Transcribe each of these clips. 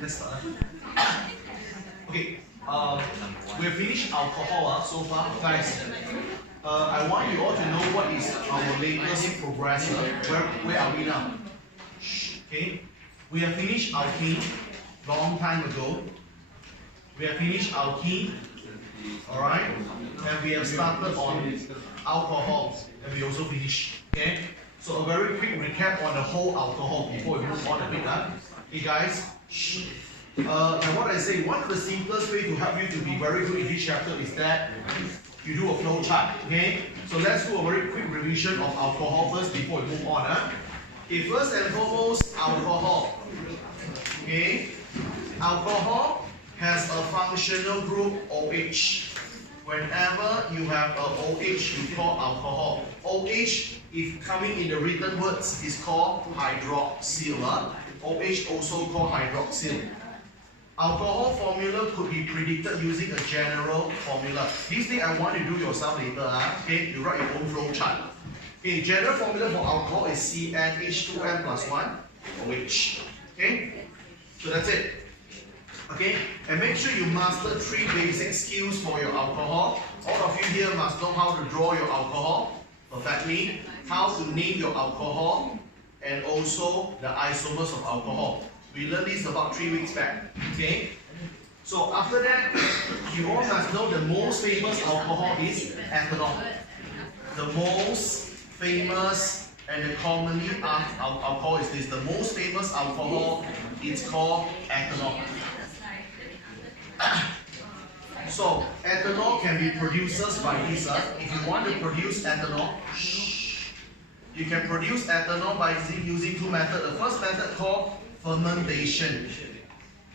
Let's start. Okay, we have finished alcohol so far, guys. I want you all to know what is our latest progress. Where are we now? Okay, we have finished alkene long time ago. We have finished alkene, alright, and we have started on alcohol, and we also finished. Okay, so a very quick recap on the whole alcohol before we move on a bit. Hey guys, and what I say, one of the simplest way to help you to be very good in this chapter is that you do a flow chart. Okay, so let's do a very quick revision of alcohol first before we move on. Okay, first and foremost, alcohol. Okay, alcohol has a functional group OH. Whenever you have a OH, you call alcohol. OH, if coming in the written words, is called hydroxyl. OH also called hydroxyl. Alcohol formula could be predicted using a general formula. This thing I want you to do yourself later. Okay, you write your own flow chart. Okay, general formula for alcohol is CnH2n plus 1 OH. Okay, so that's it. Okay, and make sure you master 3 basic skills for your alcohol. All of you here must know how to draw your alcohol perfectly, how to name your alcohol, and also the isomers of alcohol. We learned this about 3 weeks back. Okay, so after that, you all must know the most famous alcohol is ethanol. The most famous and the commonly asked alcohol is this. The most famous alcohol is called ethanol. So ethanol can be produced by this. If you want to produce ethanol, you can produce ethanol by using 2 methods. The first method called fermentation.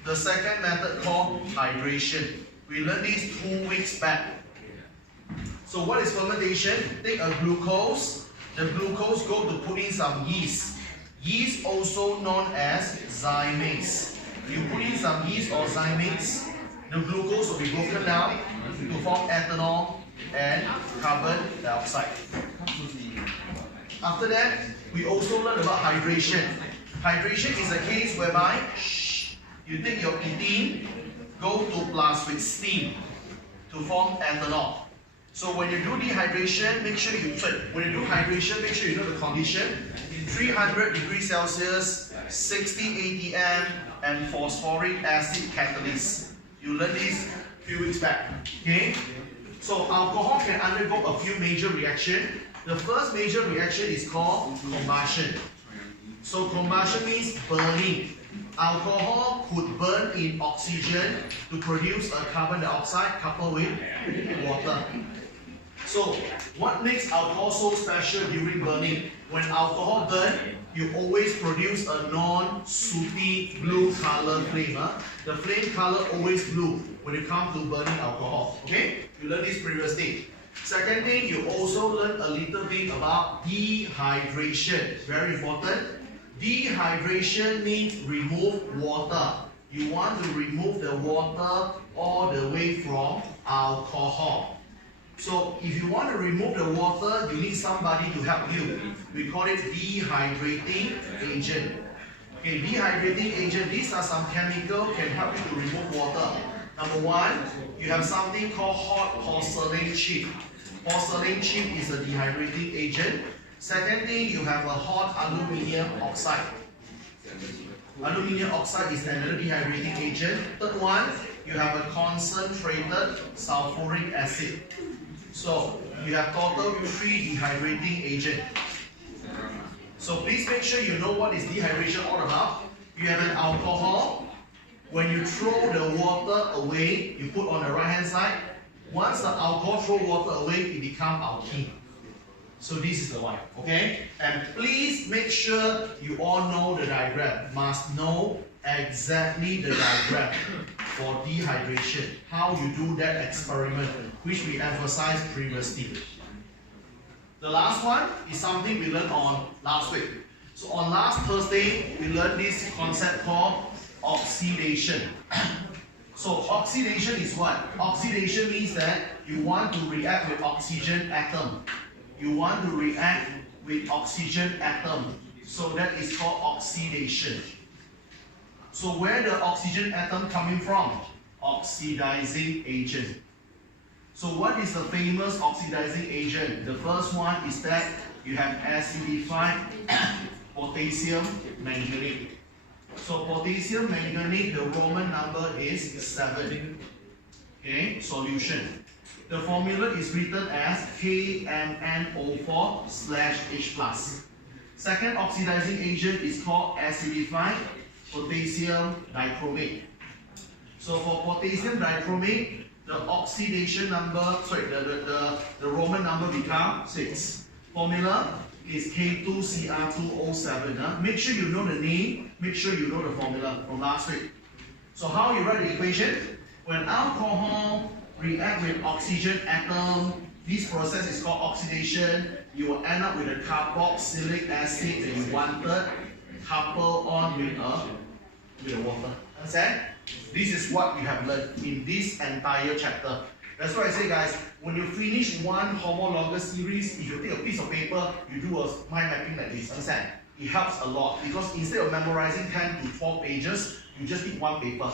The second method called hydration. We learned this 2 weeks back. So what is fermentation? Take a glucose. The glucose go to put in some yeast. Yeast also known as zymates. You put in some yeast or zymates, the glucose will be broken down to form ethanol and carbon dioxide. After that, we also learn about hydration. Hydration is a case whereby you take your ethene, go to plus with steam to form ethanol. So when you do dehydration, make sure you know the condition. 300 degrees Celsius, 60 atm, and phosphoric acid catalyst. You learned this a few weeks back. Okay? So alcohol can undergo a few major reactions. The first major reaction is called combustion. So combustion means burning. Alcohol could burn in oxygen to produce a carbon dioxide coupled with water. So what makes alcohol so special during burning? When alcohol burns, you always produce a non-sooty blue color flame. The flame color always blue when it comes to burning alcohol. Okay? You learned this previously. Second thing, you also learn a little bit about dehydration. Very important. Dehydration means remove water. You want to remove the water all the way from alcohol. So if you want to remove the water, you need somebody to help you. We call it dehydrating agent. Okay, dehydrating agent, these are some chemicals can help you to remove water. Number 1, you have something called hot porcelain chip. Porcelain chip is a dehydrating agent. Second thing, you have a hot aluminium oxide. Aluminium oxide is another dehydrating agent. Third one, you have a concentrated sulfuric acid. So you have total 3 dehydrating agents. So please make sure you know what is dehydration all about. You have an alcohol. When you throw the water away, you put on the right hand side. Once the alcohol throw water away, it becomes alkene. So this is the one, okay? And please make sure you all know the diagram. Must know exactly the diagram for dehydration. How you do that experiment, which we emphasized previously. The last one is something we learned on last week. So on last Thursday, we learned this concept called oxidation. So oxidation is what? Oxidation means that you want to react with oxygen atom. You want to react with oxygen atom. So that is called oxidation. So where the oxygen atom coming from? Oxidizing agent. So what is the famous oxidizing agent? The first one is that you have acidified potassium manganate. So potassium manganate, the Roman number is 7. Okay, solution. The formula is written as KMnO4/H+. Second oxidizing agent is called acidified potassium dichromate. So for potassium dichromate, the oxidation number, the Roman number becomes 6. Formula is K2Cr2O7. Make sure you know the name, make sure you know the formula from last week. So how you write the equation? When alcohol react with oxygen atom, this process is called oxidation. You will end up with a carboxylic acid that you wanted coupled on with the water. Understand? This is what we have learned in this entire chapter. That's why I say, guys, when you finish one homologous series, if you take a piece of paper, you do a mind mapping like this. Understand? It helps a lot because instead of memorizing 10 to 12 pages, you just need one paper.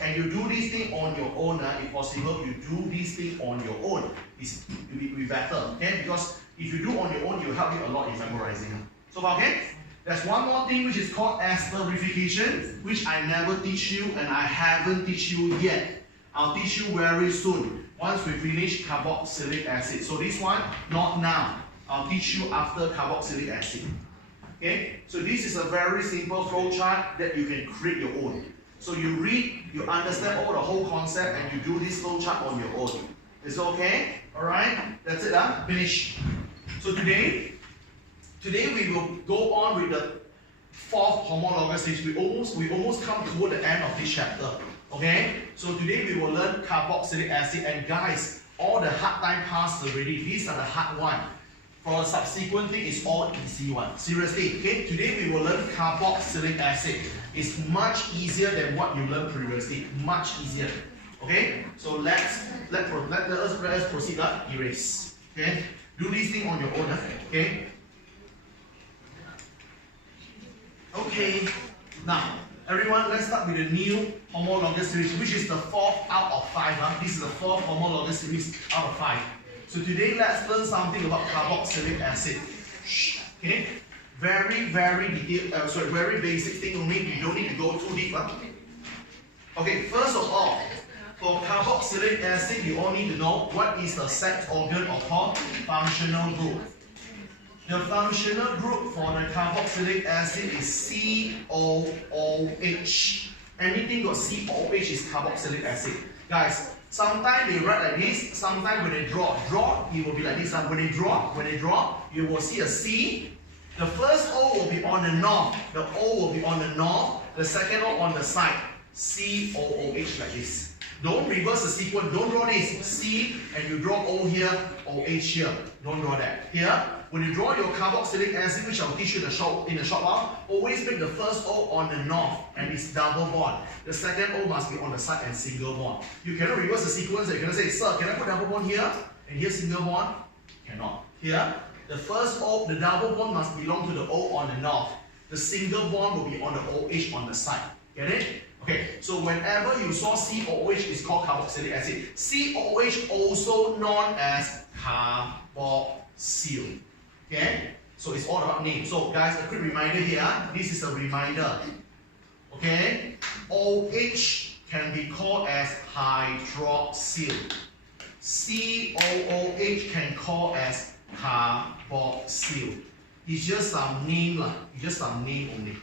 And you do this thing on your own, if possible, you do this thing on your own. It will be better, okay? Because if you do on your own, it will help you a lot in memorizing. So, okay? There's one more thing which is called esterification, which I never teach you and I haven't teach you yet. I'll teach you very soon, once we finish carboxylic acid. So this one, not now. I'll teach you after carboxylic acid. Okay? So this is a very simple flow chart that you can create your own. So you read, you understand all the whole concept, and you do this flow chart on your own. Is it okay? Alright? That's it, finish. So today we will go on with the 4th homologous stage. We almost come toward the end of this chapter. Okay? So today we will learn carboxylic acid, and guys, all the hard time passed already. These are the hard one. For a subsequent thing, it's all easy one. Seriously, okay? Today we will learn carboxylic acid. It's much easier than what you learned previously. Much easier. Okay? So let us proceed. Erase. Okay? Do this thing on your own. Okay? Okay. Now, everyone, let's start with the new homologous series, which is the 4th out of 5. This is the 4th homologous series out of 5. So today, let's learn something about carboxylic acid. Okay? Very detailed, very basic thing only. You don't need to go too deep. Okay, first of all, for carboxylic acid, you all need to know what is the sex organ or called functional group. The functional group for the carboxylic acid is COOH. Anything got COOH is carboxylic acid. Guys, sometimes they write like this, sometimes when they draw, it will be like this. When they draw, you will see a C. The first O will be on the north, the O will be on the north, the second O on the side. COOH like this. Don't reverse the sequence, don't draw this C and you draw O here, OH here. Don't draw that. Here, when you draw your carboxylic acid, which I'll teach you in a short while, always make the first O on the north and it's double bond. The second O must be on the side and single bond. You cannot reverse the sequence. You cannot say, sir, can I put double bond here and here single bond? Cannot. Here, the first O, the double bond must belong to the O on the north. The single bond will be on the OH on the side. Get it? Okay, so whenever you saw COOH, it's called carboxylic acid. COOH also known as carboxyl. Okay? So it's all about name. So guys, a quick reminder here. This is a reminder. Okay? OH can be called as hydroxyl. COOH can call as carboxyl. It's just some name It's just some name only.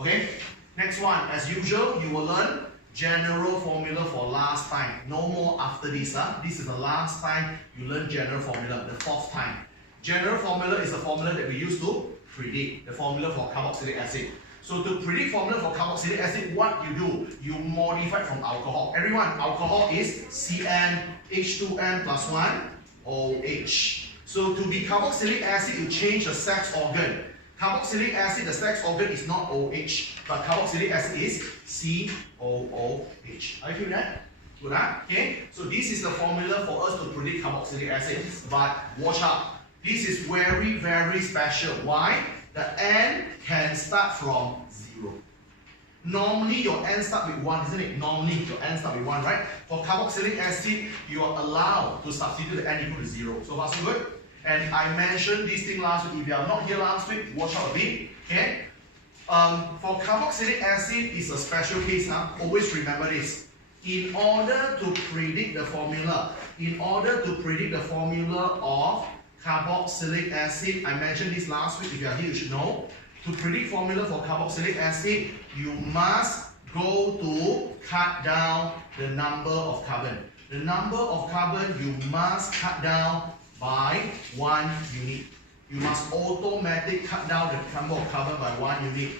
Okay? Next one, as usual, you will learn general formula for last time. No more after this. This is the last time you learn general formula, the 4th time. General formula is the formula that we use to predict the formula for carboxylic acid. So to predict formula for carboxylic acid, what you do? You modify from alcohol. Everyone, alcohol is CnH2n plus 1 OH. So to be carboxylic acid, you change the sex organ. Carboxylic acid, the sex organ is not OH, but carboxylic acid is COOH. Are you hearing that? Good, huh? Okay? So this is the formula for us to predict carboxylic acid. But watch out. This is very, very special. Why? The N can start from 0. Normally your N start with 1, isn't it? Normally your N start with 1, right? For carboxylic acid, you are allowed to substitute the N equal to 0. So far so good? And I mentioned this thing last week. If you are not here last week, watch out a bit. Okay? For carboxylic acid, it's a special case. Always remember this. In order to predict the formula, of carboxylic acid, I mentioned this last week. If you are here, you should know. To predict formula for carboxylic acid, you must go to cut down the number of carbon. The number of carbon you must cut down by 1 unit. You must automatically cut down the number of carbon by 1 unit.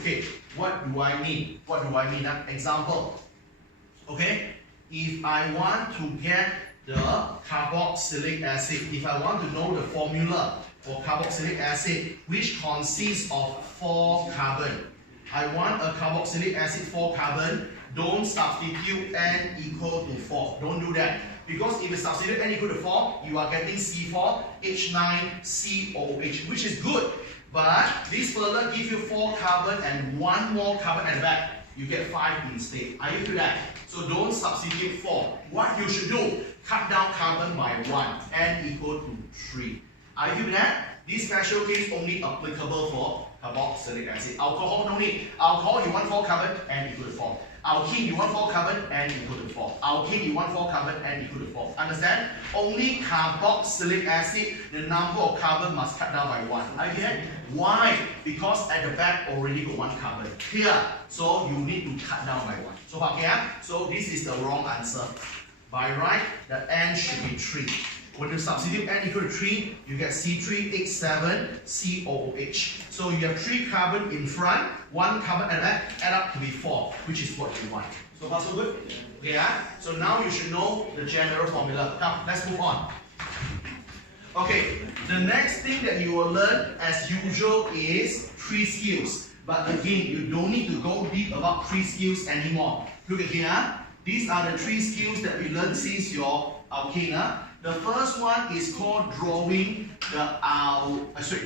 Okay, what do I mean? Example. Okay, if I want to get the carboxylic acid, if I want to know the formula for carboxylic acid, which consists of 4 carbon. I want a carboxylic acid 4 carbon. Don't substitute N equal to 4. Don't do that. Because if you substitute N equal to 4, you are getting C4H9COOH, which is good. But this further gives you 4 carbon and 1 more carbon at the back. You get 5 instead. Are you feel that? So don't substitute 4. What you should do, cut down carbon by 1. N equal to 3. Are you with that? This special case only applicable for carboxylic acid. Alcohol, no need. Alcohol, you want 4 carbon, N equal to 4. Alkene, you want 4 carbon, N equal to 4. Alkane, you want 4 carbon, N equal to 4. Understand? Only carboxylic acid, the number of carbon must cut down by 1. Are you get? Why? Because at the back already got 1 carbon. Here, so you need to cut down by 1. So okay, so this is the wrong answer. By right, the N should be 3. When you substitute N equal to 3, you get C3H7COOH. So you have 3 carbon in front, 1 carbon at the back, add up to be 4, which is what you want. So far so good? Okay, so now you should know the general formula. Now, let's move on. Okay, the next thing that you will learn as usual is 3 skills. But again, you don't need to go deep about 3 skills anymore. Look at here. These are the 3 skills that we learned since your alkane. The first one is called drawing the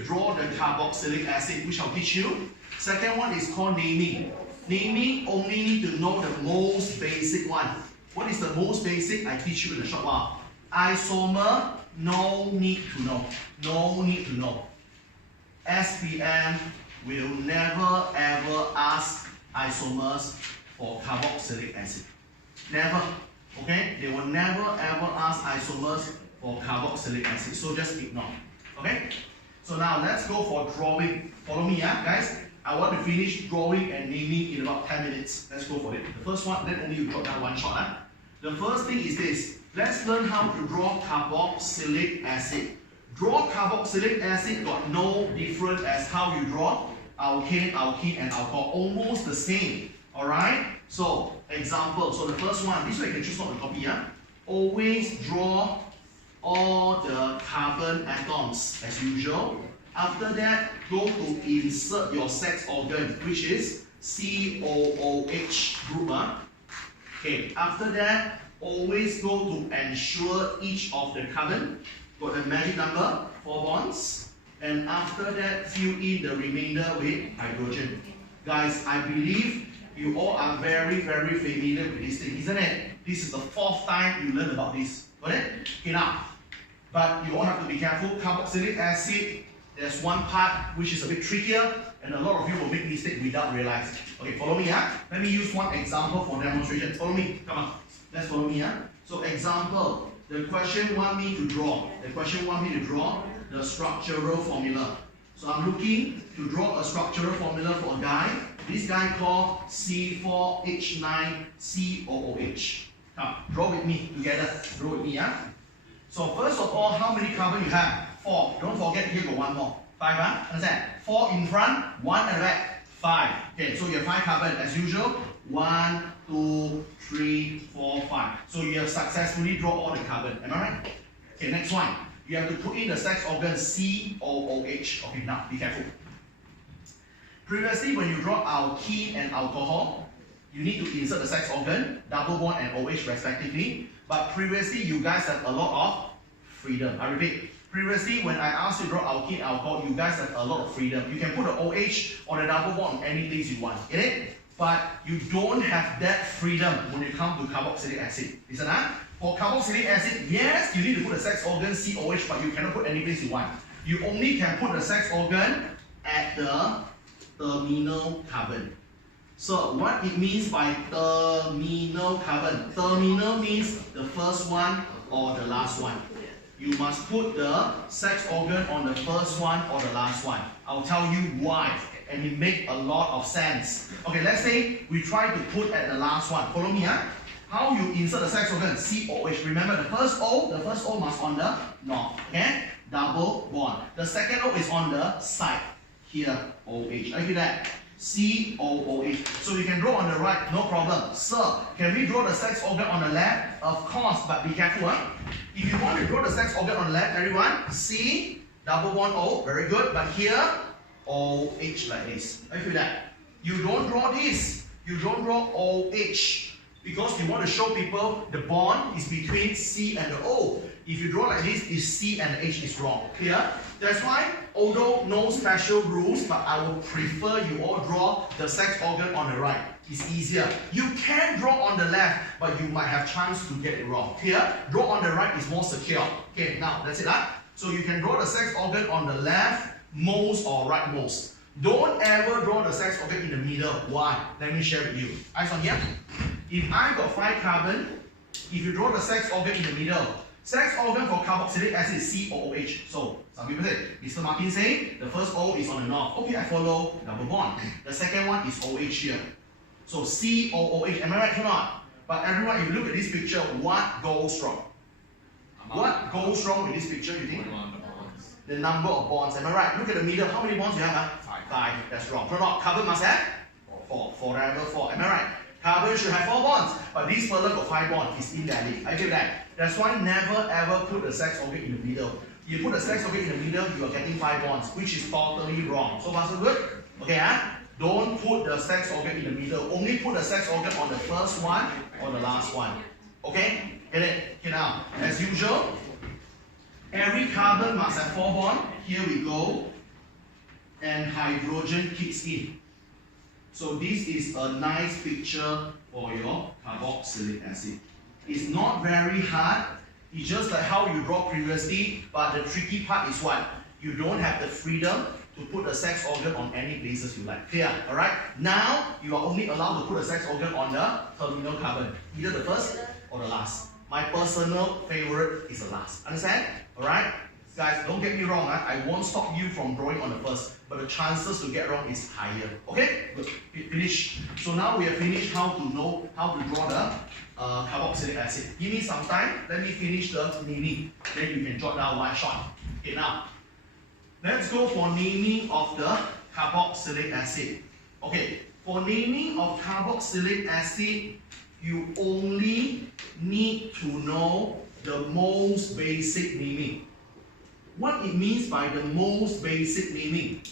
draw the carboxylic acid, which I'll teach you. Second one is called naming. Naming only need to know the most basic one. What is the most basic? I teach you in a short while. Isomer, no need to know. No need to know. SPM will never ever ask isomers for carboxylic acid. Never. Okay? They will never ever ask isomers for carboxylic acid. So just ignore. Okay? So now let's go for drawing. Follow me, guys. I want to finish drawing and naming in about 10 minutes. Let's go for it. The first one, then only you got that one shot. The first thing is this. Let's learn how to draw carboxylic acid. Draw carboxylic acid got no different as how you draw alkane, alkene, and alcohol. Almost the same. Alright? So, example. So the first one, this way you can choose not to copy. Always draw all the carbon atoms as usual. After that, go to insert your sex organ, which is COOH group. Okay, after that, always go to ensure each of the carbon got the magic number, 4 bonds. And after that, fill in the remainder with hydrogen. Guys, I believe you all are very, very familiar with this thing, isn't it? This is the 4th time you learn about this. Got it? Okay, now, but you all have to be careful. Carboxylic acid, there's one part which is a bit trickier, and a lot of you will make mistakes without realizing. Okay, follow me. Let me use one example for demonstration. Follow me. Come on. Let's follow me. So, example. The question want me to draw. The structural formula. So I'm looking to draw a structural formula for a guy. This guy called C4H9COOH. Come, draw with me together. Draw with me, So first of all, how many carbon you have? 4. Don't forget here got 1 more. 5, Understand? 4 in front, 1 at the back. 5. Okay, so you have 5 carbon as usual. 1, 2, 3, 4, 5. So you have successfully drawn all the carbon. Am I right? Okay, next one. You have to put in the sex organ COOH. Okay, now be careful. Previously, when you draw alkene and alcohol, you need to insert the sex organ, double bond and OH respectively. But previously, you guys have a lot of freedom. I repeat, Previously, when I asked you to draw alkene, alcohol, you guys have a lot of freedom. You can put an OH or a double bond on any place you want. Get it? But you don't have that freedom when you come to carboxylic acid. Listen, for carboxylic acid, yes, you need to put a sex organ COH, but you cannot put any place you want. You only can put the sex organ at the terminal carbon. So what it means by terminal carbon? Terminal means the first one or the last one. You must put the sex organ on the first one or the last one. I'll tell you why, and it makes a lot of sense. Okay, let's say we try to put at the last one. Follow me, How you insert the sex organ? COH. Remember the first O must on the north. Okay? Double bond. The second O is on the side. Here, OH. I feel that. COOH. So we can draw on the right, no problem. Sir, can we draw the sex organ on the left? Of course, but be careful. If you want to draw the sex organ on the left, everyone, C, double bond O, very good. But here, OH like this. I feel that. You don't draw this. You don't draw OH. Because you want to show people the bond is between C and the O. If you draw like this, is C and H is wrong. Clear? That's why, although no special rules, but I would prefer you all draw the sex organ on the right. It's easier. You can draw on the left, but you might have chance to get it wrong. Clear? Draw on the right is more secure. Okay, now that's it. So you can draw the sex organ on the left most or right most. Don't ever draw the sex organ in the middle. Why? Let me share with you. Eyes on here. If I got 5 carbon, if you draw the sex organ in the middle, sex organ for carboxylic acid is COOH. So some people say, Mr. Martin say the first O is on the north. Okay, I follow double bond. The second one is OH here. So COOH. Am I right or not? But everyone, if you look at this picture, what goes wrong? What goes wrong with this picture, you think? The number of bonds. Am I right? Look at the middle. How many bonds you have? 5. That's wrong. No, not. Carbon must have 4. Forever 4. Am I right? Carbon should have 4 bonds, but this fella got 5 bonds. It's invalid. I get that. That's why never ever put the sex organ in the middle. You put the sex organ in the middle, you are getting 5 bonds, which is totally wrong. So far so good? Okay, Don't put the sex organ in the middle. Only put the sex organ on the first one or the last one. Okay? Get it? Okay, now, as usual, every carbon must have 4 bonds. Here we go. And hydrogen kicks in. So this is a nice picture for your carboxylic acid. It's not very hard. It's just like how you draw previously, but the tricky part is what? You don't have the freedom to put the sex organ on any places you like. Clear? Alright? Now, you are only allowed to put a sex organ on the terminal carbon. Either the first or the last. My personal favorite is the last. Understand? Alright? Guys, don't get me wrong, I won't stop you from drawing on the first, but the chances to get wrong is higher. Okay? Good. Finish. So now we have finished how to know how to draw the carboxylic acid. Give me some time. Let me finish the naming. Then you can jot down one shot. Okay, now let's go for naming of the carboxylic acid. Okay, for naming of carboxylic acid, you only need to know the most basic naming. What it means by the most basic naming?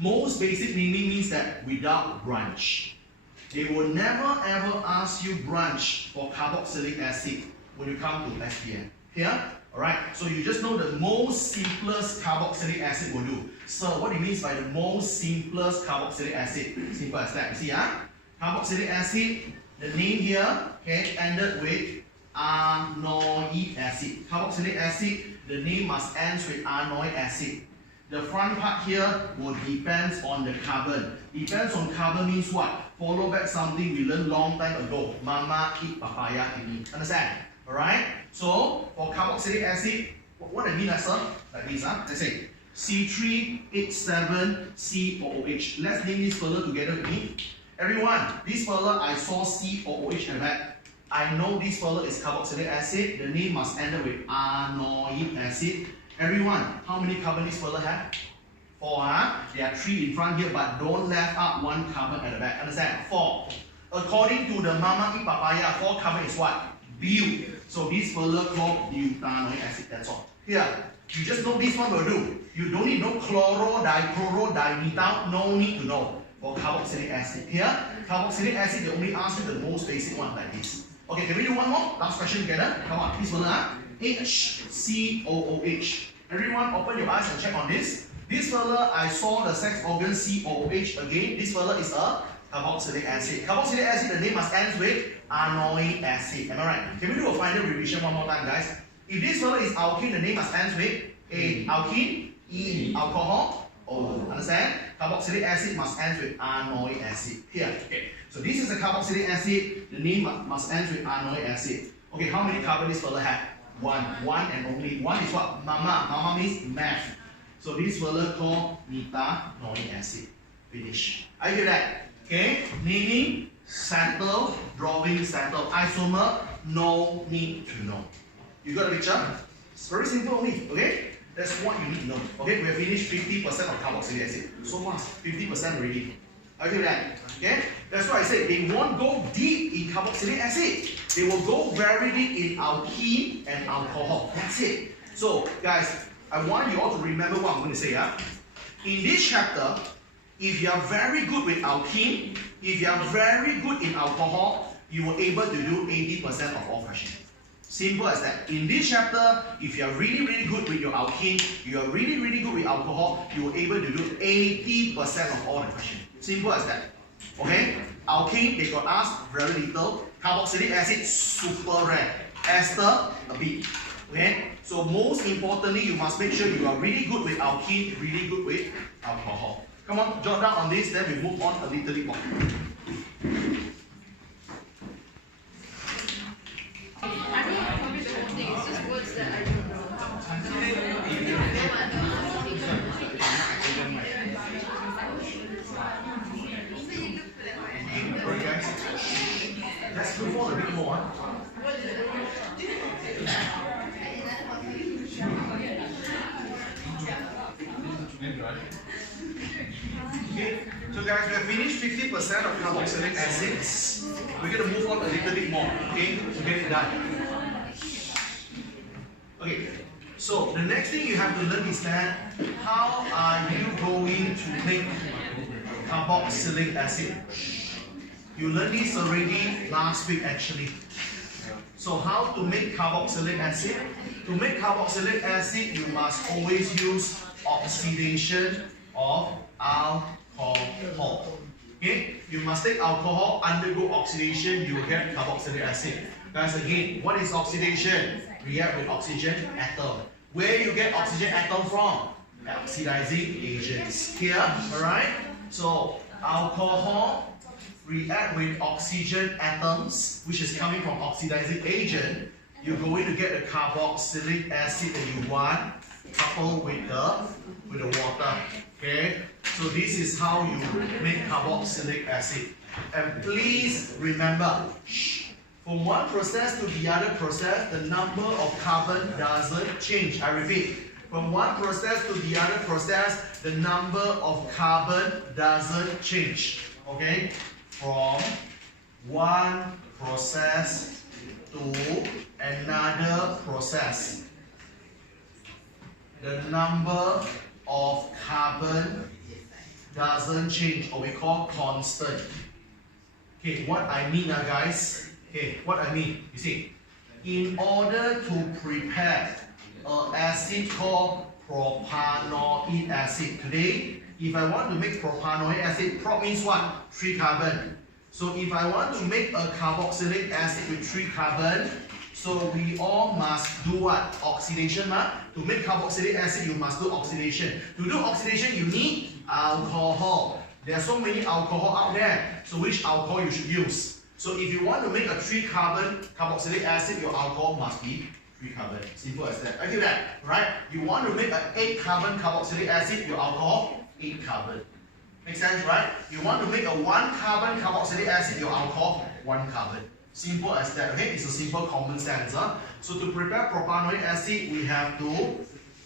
Most basic naming means that without branch. They will never ever ask you branch for carboxylic acid when you come to SPM. Here? Alright? So you just know the most simplest carboxylic acid will do. So what it means by the most simplest carboxylic acid? Simple as that. You see, carboxylic acid, the name here, okay, ended with anoic acid. Carboxylic acid, the name must end with anoic acid. The front part here will depend on the carbon. Depends on carbon means what? Follow back something we learned long time ago. Mama eat papaya in me. Understand? Alright? So, for carboxylic acid, what I mean is, like this, let's say C3H7COOH. Let's name this fella together with me. Everyone, this fella I saw COOH at the back. I know this fella is carboxylic acid. The name must end with anoic acid. Everyone, how many carbon this fella have? 4, There are 3 in front here, but don't left out 1 carbon at the back. Understand? 4. According to the Mama Eat Papaya, 4 carbon is what? Butyl. So this fella called butanoic acid. That's all. Here, you just know this one will do. You don't need no chloro, dichloro, dimethyl. No need to know. For carboxylic acid. Here, carboxylic acid, they only ask you the most basic one like this. Okay, can we do one more? Last question together. Come on, this fella, HCOOH. Everyone open your eyes and check on this. This fella, I saw the sex organ COOH again. This fella is a carboxylic acid. Carboxylic acid, the name must end with anoic acid. Am I right? Can we do a final revision one more time, guys? If this fella is alkene, the name must end with A. Alkene, E. Alcohol, O. Understand? Carboxylic acid must end with anoic acid. Here. Okay. So this is a carboxylic acid. The name must end with anoic acid. Okay, how many carbon this fella have? One. One and only. One is what? Mama. Mama means math. So this fella called methanoic acid. Finish. I hear that? Okay. Naming, settle, drawing, settle. Isomer, no need to know. You got a picture? It's very simple only. Okay? That's what you need to know. Okay? We have finished 50% of carboxylic acid. So fast. 50% already. I hear that? Okay? That's why I say they won't go deep in carboxylic acid. They will go very deep in alkene and alcohol. That's it. So, guys, I want you all to remember what I'm going to say. In this chapter, if you are very good with alkene, if you are very good in alcohol, you will be able to do 80% of all questions. Simple as that. In this chapter, if you are really, really good with your alkene, you are really, really good with alcohol, you will be able to do 80% of all the questions. Simple as that. Okay? Alkene, they got asked very little. Carboxylic acid, super rare. Ester, a bit. Okay? So most importantly, you must make sure you are really good with alkene, really good with alcohol. Come on, jot down on this, then we move on a little bit more. I don't copy the whole thing, it's just words that I don't know. Alright guys, let's move on a bit more. Okay, so guys, we have finished 50% of carboxylic acids. We're going to move on a little bit more, okay, to get it done. Okay, so the next thing you have to learn is that how are you going to make carboxylic acid? You learned this already last week actually. So how to make carboxylic acid? To make carboxylic acid, you must always use oxidation of alcohol. Okay? You must take alcohol, undergo oxidation, you will get carboxylic acid. Guys, again, what is oxidation? React with oxygen atom. Where you get oxygen atom from? Oxidizing agents. Here, alright? So, alcohol react with oxygen atoms, which is coming from oxidizing agent. You're going to get the carboxylic acid that you want, coupled with the water. Okay? So this is how you make carboxylic acid. And please remember, from one process to the other process, the number of carbon doesn't change. I repeat, from one process to the other process, the number of carbon doesn't change. Okay? From one process to another process, the number of carbon doesn't change, or we call constant. Okay, what I mean guys, okay, what I mean, you see, in order to prepare an acid called propanoic acid, today, if I want to make propanoic acid, prop means what? 3 carbon. So if I want to make a carboxylic acid with 3 carbon, so we all must do what? Oxidation. To make carboxylic acid, you must do oxidation. To do oxidation, you need alcohol. There are so many alcohol out there. So which alcohol you should use? So if you want to make a 3 carbon carboxylic acid, your alcohol must be 3 carbon. Simple as that. I get that, right? You want to make an 8 carbon carboxylic acid, your alcohol 8 carbon. Make sense, right? You want to make a 1 carbon carboxylic acid, your alcohol 1 carbon. Simple as that. Okay, it's a simple common sense. So to prepare propanoic acid, we have to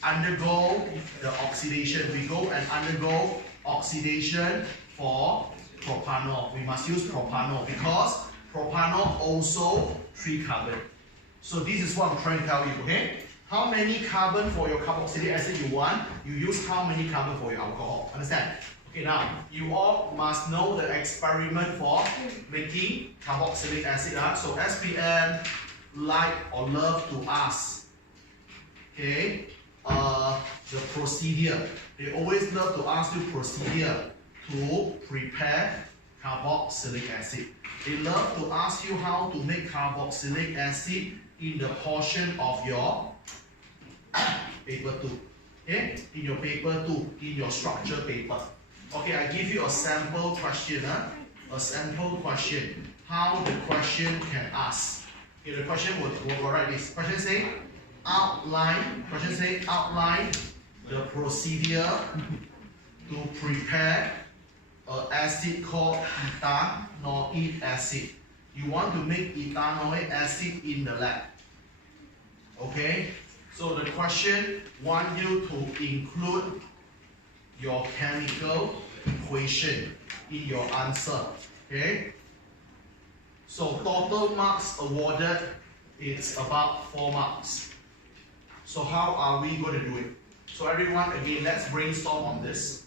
undergo the oxidation. We go and undergo oxidation for propanol. We must use propanol because propanol also 3 carbon. So this is what I'm trying to tell you. Okay, how many carbon for your carboxylic acid you want? You use how many carbon for your alcohol? Understand? Okay, now, you all must know the experiment for making carboxylic acid. So SPM like or love to ask, okay, the procedure. They always love to ask you procedure to prepare carboxylic acid. They love to ask you how to make carboxylic acid in the portion of your paper 2. Okay, in your paper 2, in your structure paper. Okay, I give you a sample question. A sample question. How the question can ask. Okay, the question will write this. Question say outline. Question say outline the procedure to prepare an acid called ethanoic acid. You want to make ethanoic acid in the lab. Okay, so the question wants you to include your chemical equation in your answer. Okay, so total marks awarded, it's about 4 marks. So how are we going to do it? So everyone, again, let's brainstorm on this.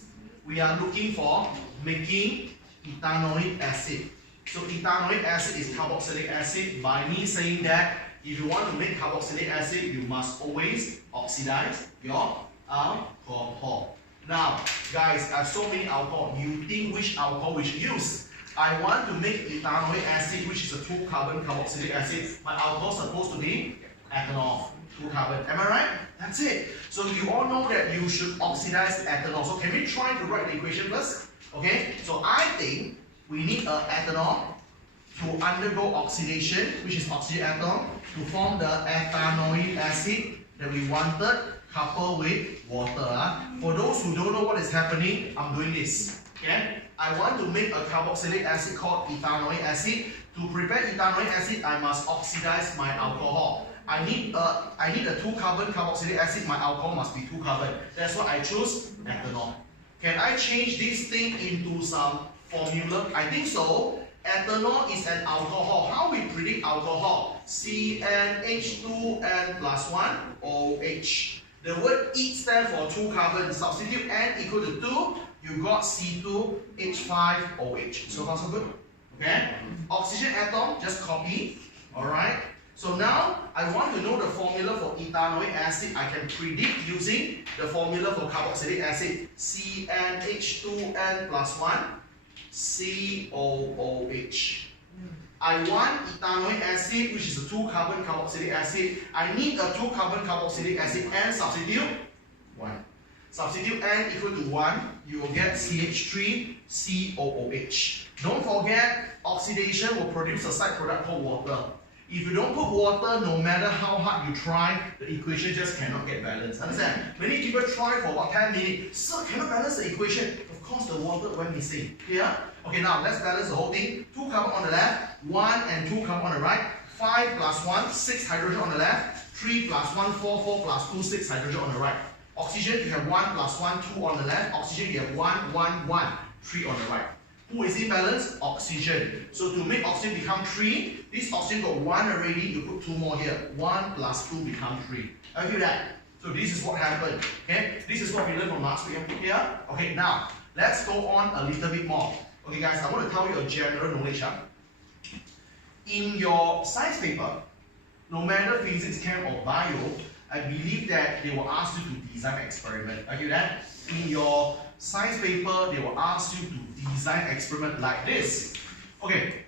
We are looking for making ethanoic acid. So ethanoic acid is carboxylic acid. By me saying that, if you want to make carboxylic acid, you must always oxidize your alcohol. Now, guys, I have so many alcohol. You think which alcohol we should use? I want to make ethanoic acid, which is a 2-carbon carboxylic acid. My alcohol is supposed to be ethanol, 2 carbon. Am I right? That's it. So you all know that you should oxidize ethanol. So can we try to write the equation first? Okay. So I think we need ethanol to undergo oxidation, which is oxygen atom, to form the ethanoic acid that we wanted, coupled with water. For those who don't know what is happening, I'm doing this. Okay. I want to make a carboxylic acid called ethanoic acid. To prepare ethanoic acid, I must oxidize my alcohol. I need a 2-carbon carboxylic acid. My alcohol must be 2 carbon. That's why I choose ethanol. Can I change this thing into some formula? I think so. Ethanol is an alcohol. How we predict alcohol? CnH2n plus 1 OH. The word E stands for 2 carbon. Substitute N equal to 2. You got C2H5OH. So far so good? Okay? Oxygen atom, just copy. Alright? So now, I want to know the formula for ethanoic acid. I can predict using the formula for carboxylic acid. CnH2n plus 1 COOH. I want ethanoic acid, which is a 2-carbon carboxylic acid. I need a 2-carbon carboxylic acid and substitute 1. Substitute N equal to 1, you will get CH3COOH. Don't forget, oxidation will produce a side product called water. If you don't put water, no matter how hard you try, the equation just cannot get balanced. Understand? Many people try for about 10 minutes, sir, cannot balance the equation. Of course, the water went missing. Clear? Okay, now let's balance the whole thing. 2 carbon on the left, 1 and 2 carbon on the right. 5 plus 1, 6 hydrogen on the left. 3 plus 1, 4, 4 plus 2, 6 hydrogen on the right. Oxygen, you have 1 plus 1, 2 on the left. Oxygen, you have 1, 1, 1, 3 on the right. Who is in balance? Oxygen. So to make oxygen become 3, this oxygen got 1 already, you put 2 more here. 1 plus 2 become 3. I feel that. So this is what happened. Okay, this is what we learned from last week. Here. Okay, now let's go on a little bit more. Okay, guys, I want to tell you a general knowledge. In your science paper, no matter physics, chem, or bio, I believe that they will ask you to design an experiment. Are you that? In your science paper, they will ask you to design an experiment like this. Okay,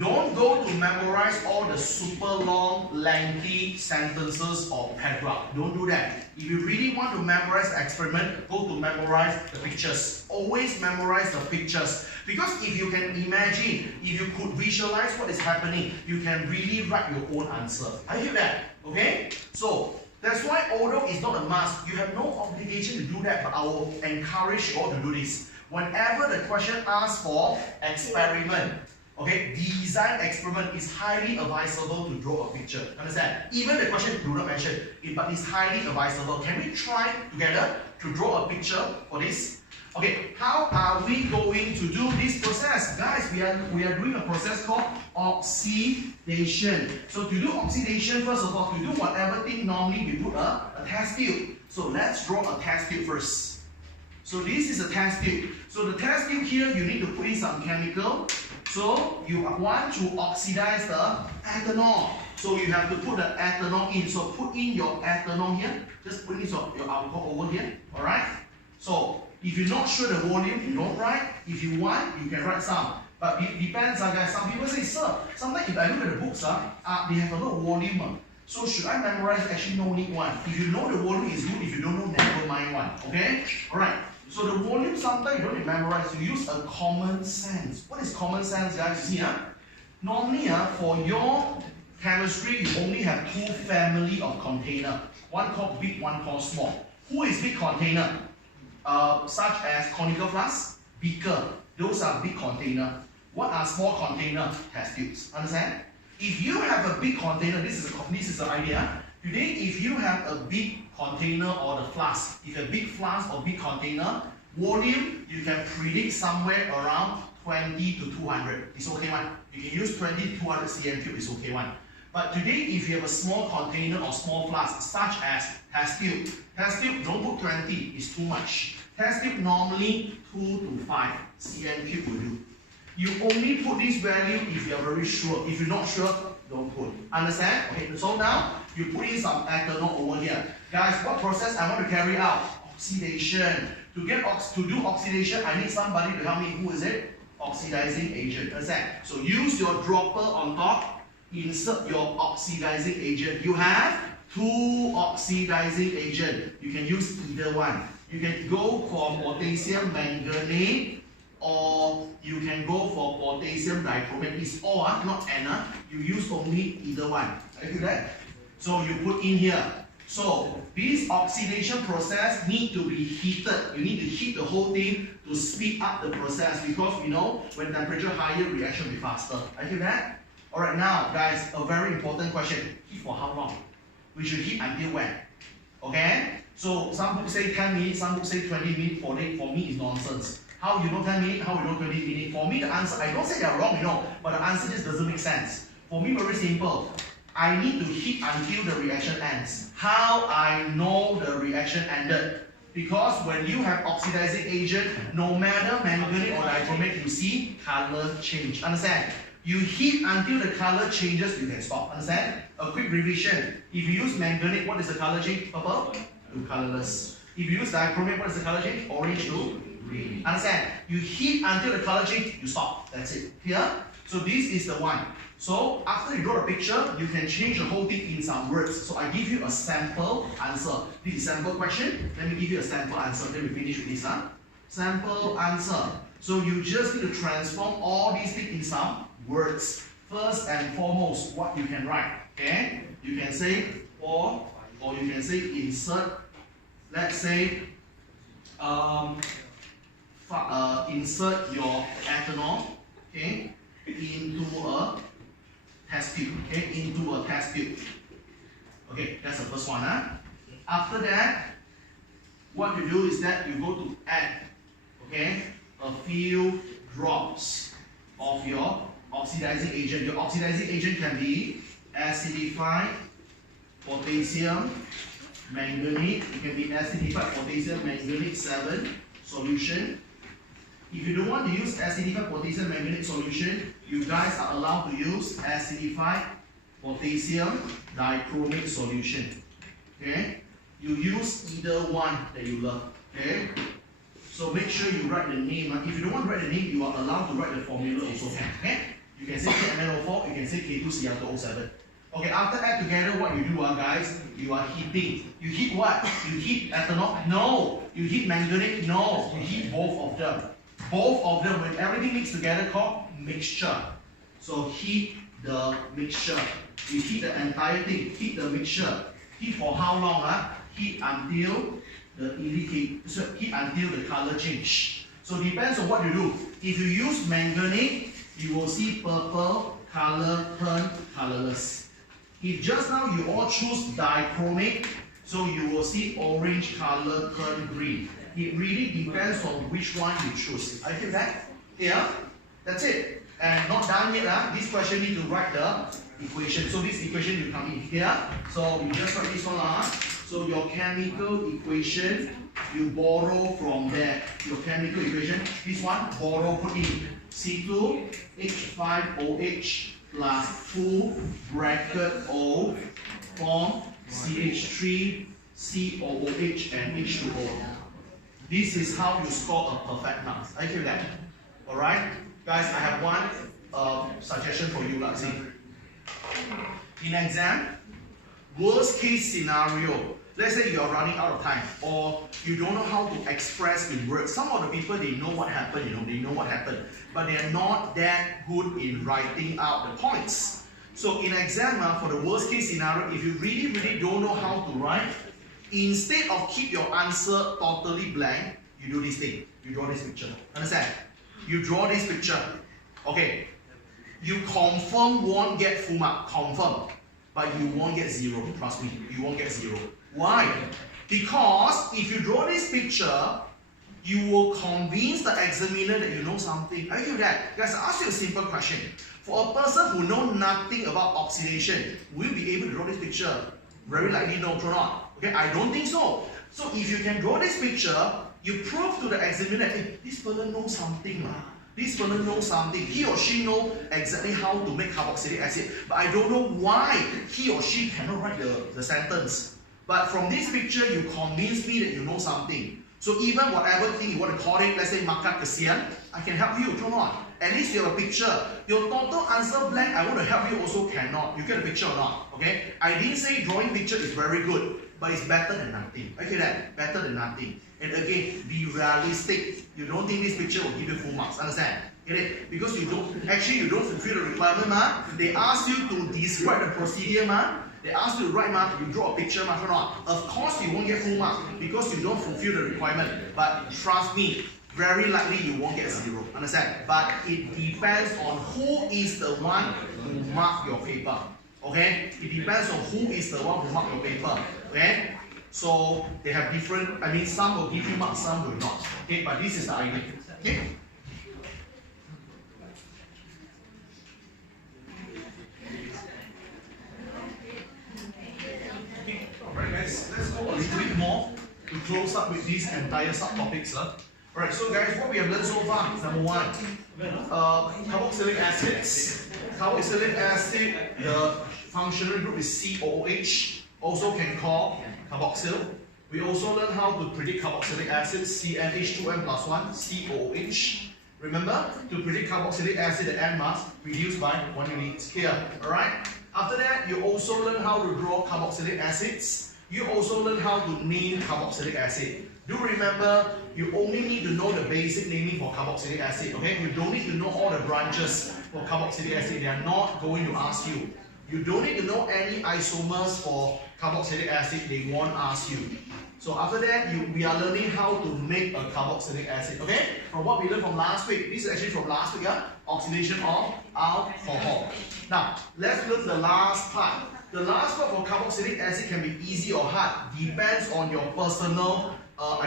don't go to memorize all the super long, lengthy sentences or paragraph. Don't do that. If you really want to memorize the experiment, go to memorize the pictures. Always memorize the pictures. Because if you can imagine, if you could visualize what is happening, you can really write your own answer. I hear that. Okay? So, that's why although it's not a must, you have no obligation to do that, but I will encourage you all to do this. Whenever the question asks for experiment, okay, design experiment is highly advisable to draw a picture. Understand? Even the question do not mention it, but it's highly advisable. Can we try together to draw a picture for this? Okay, how are we going to do this process? Guys, we are doing a process called oxidation. So to do oxidation, first of all, to do whatever thing, normally we put a test tube. So let's draw a test tube first. So this is a test tube. So the test tube here, you need to put in some chemical. So you want to oxidize the ethanol. So you have to put the ethanol in. So put in your ethanol here. Just put in your alcohol over here. Alright? So if you're not sure the volume, you don't write. If you want, you can write some. But it depends, guys. Some people say, sir, sometimes if I look at the books, they have a lot of volume. So should I memorize? Actually, no need one. If you know the volume is good. If you don't know, never mind one. Okay? Alright. So the volume, sometimes you don't need to memorize. You use a common sense. What is common sense, guys? You see, normally, for your chemistry, you only have two family of container. One called big, one called small. Who is big container? Such as conical flask, beaker. Those are big container. What are small container? Test tubes. Understand? If you have a big container, this is the idea. Today, if you have a big container or the flask, if a big flask or big container, volume, you can predict somewhere around 20 to 200. It's okay one. You can use 20 to 200 cm cube, it's okay one. But today, if you have a small container or small flask, such as test tube, don't put 20, it's too much. Test tube normally 2 to 5 cm cube will do. You only put this value if you are very sure. If you're not sure, don't put. Understand? Okay, so now you put in some ethanol over here. Guys, what process I want to carry out? Oxidation. To do oxidation, I need somebody to help me. Who is it? Oxidizing agent. Understand? So use your dropper on top. Insert your oxidizing agent. You have two oxidizing agents. You can use either one. You can go for potassium manganate, or you can go for potassium dichromate. It's all, not and. You use only either one. I do that. So you put in here. So this oxidation process need to be heated. You need to heat the whole thing to speed up the process, because we know when temperature higher, reaction will be faster. I hear that? Alright, now guys, a very important question. Heat for how long? We should heat until when? Okay? So some books say 10 minutes, some books say 20 minutes. For me, it's nonsense. How you know 10 minutes? How you know 20 minutes? For me, the answer, I don't say they're wrong, but the answer just doesn't make sense. For me, very simple. I need to heat until the reaction ends. How I know the reaction ended? Because when you have oxidizing agent, no matter manganate or dichromate, you see color change. Understand? You heat until the color changes, you can stop. Understand? A quick revision. If you use manganate, what is the color change? Purple to colorless. If you use dichromate, what is the color change? Orange to green. Understand? You heat until the color change, you stop. That's it. Here? So this is the one. So after you draw a picture, you can change the whole thing in some words. So I give you a sample answer. This is sample question. Let me give you a sample answer. Then we finish with this. Sample answer. So you just need to transform all these things in some words. First and foremost, what you can write. Okay? You can say or you can say insert. Let's say insert your ethanol, okay, into a test tube. Okay, into a test tube. Okay, that's the first one. After that, what you do is that you go to add, okay, a few drops of your oxidizing agent. Your oxidizing agent can be acidified potassium manganate. It can be acidified potassium manganate 7 solution. If you don't want to use acidified potassium manganate solution, you guys are allowed to use acidified potassium dichromate solution. Okay? You use either one that you love. Okay? So make sure you write the name. If you don't want to write the name, you are allowed to write the formula also. Okay? You can say KMNO4, you can say K2Cr2O7. Okay, after add together, what you do, guys, you are heating. You heat what? You heat ethanol? No. You heat manganate? No. You heat both of them. Both of them, when everything mixed together, called mixture. So heat the mixture. You heat the entire thing. Heat the mixture. Heat for how long? Heat until heat until the color change. So depends on what you do. If you use manganate, you will see purple color turn colorless. If just now you all choose dichromate, so you will see orange color turn green. It really depends on which one you choose. I feel that? Yeah? That's it. And not done yet. This question need to write the equation. So this equation will come in here. So you just write this one. So your chemical equation, you borrow from there. Your chemical equation, this one, borrow, put in C2H5OH plus 2 bracket O form CH3, COOH and H2O. This is how you score a perfect mark. I feel that. Alright? Guys, I have one suggestion for you. Let's see. In exam, worst case scenario, let's say you are running out of time or you don't know how to express in words. Some of the people, they know what happened, they know what happened, but they are not that good in writing out the points. So in exam, for the worst case scenario, if you really don't know how to write, instead of keep your answer totally blank, you do this thing. You draw this picture. Understand? You draw this picture. Okay. You confirm won't get full mark. Confirm. But you won't get 0. Trust me. You won't get 0. Why? Because if you draw this picture, you will convince the examiner that you know something. I feel that. Guys, I ask you a simple question. For a person who knows nothing about oxidation, will you be able to draw this picture? Very likely no, or not. Okay, I don't think so. So if you can draw this picture, you prove to the examiner, hey, this person knows something. This person knows something. He or she knows exactly how to make carboxylic acid. But I don't know why he or she cannot write the sentence. But from this picture, you convince me that you know something. So even whatever thing you want to call it, let's say makan kesian, I can help you, or not. At least you have a picture. Your total answer blank, I want to help you also cannot. You get a picture or not? Okay? I didn't say drawing picture is very good, but it's better than nothing. Okay, that better than nothing. And again, be realistic. You don't think this picture will give you full marks. Understand? Get it? Because you don't fulfill the requirement, They ask you to describe the procedure, They ask you to write, you draw a picture, or not. Of course, you won't get full marks because you don't fulfill the requirement. But trust me, very likely you won't get 0. Understand? But it depends on who is the one who mark your paper. Okay? It depends on who is the one who mark your paper. Okay? So they have different, some will give you marks, some will not. Okay? But this is the idea. Okay? Alright guys, let's go a little bit more to close up with these entire subtopics. Alright, so guys, what we have learned so far is number 1, carboxylic acids. Carboxylic acid, the functional group is COOH, also can call carboxyl. We also learn how to predict carboxylic acid, CnH2n plus 1, COOH. Remember, to predict carboxylic acid, the N mass reduced by 1 unit here. Alright? After that, you also learn how to draw carboxylic acids. You also learn how to name carboxylic acid. Do remember, you only need to know the basic naming for carboxylic acid, okay? You don't need to know all the branches for carboxylic acid. They are not going to ask you. You don't need to know any isomers for carboxylic acid. They won't ask you. So after that, we are learning how to make a carboxylic acid, okay? From what we learned from last week. This is actually from last week, oxidation of alcohol. Now, let's learn the last part. The last part for carboxylic acid can be easy or hard. Depends on your personal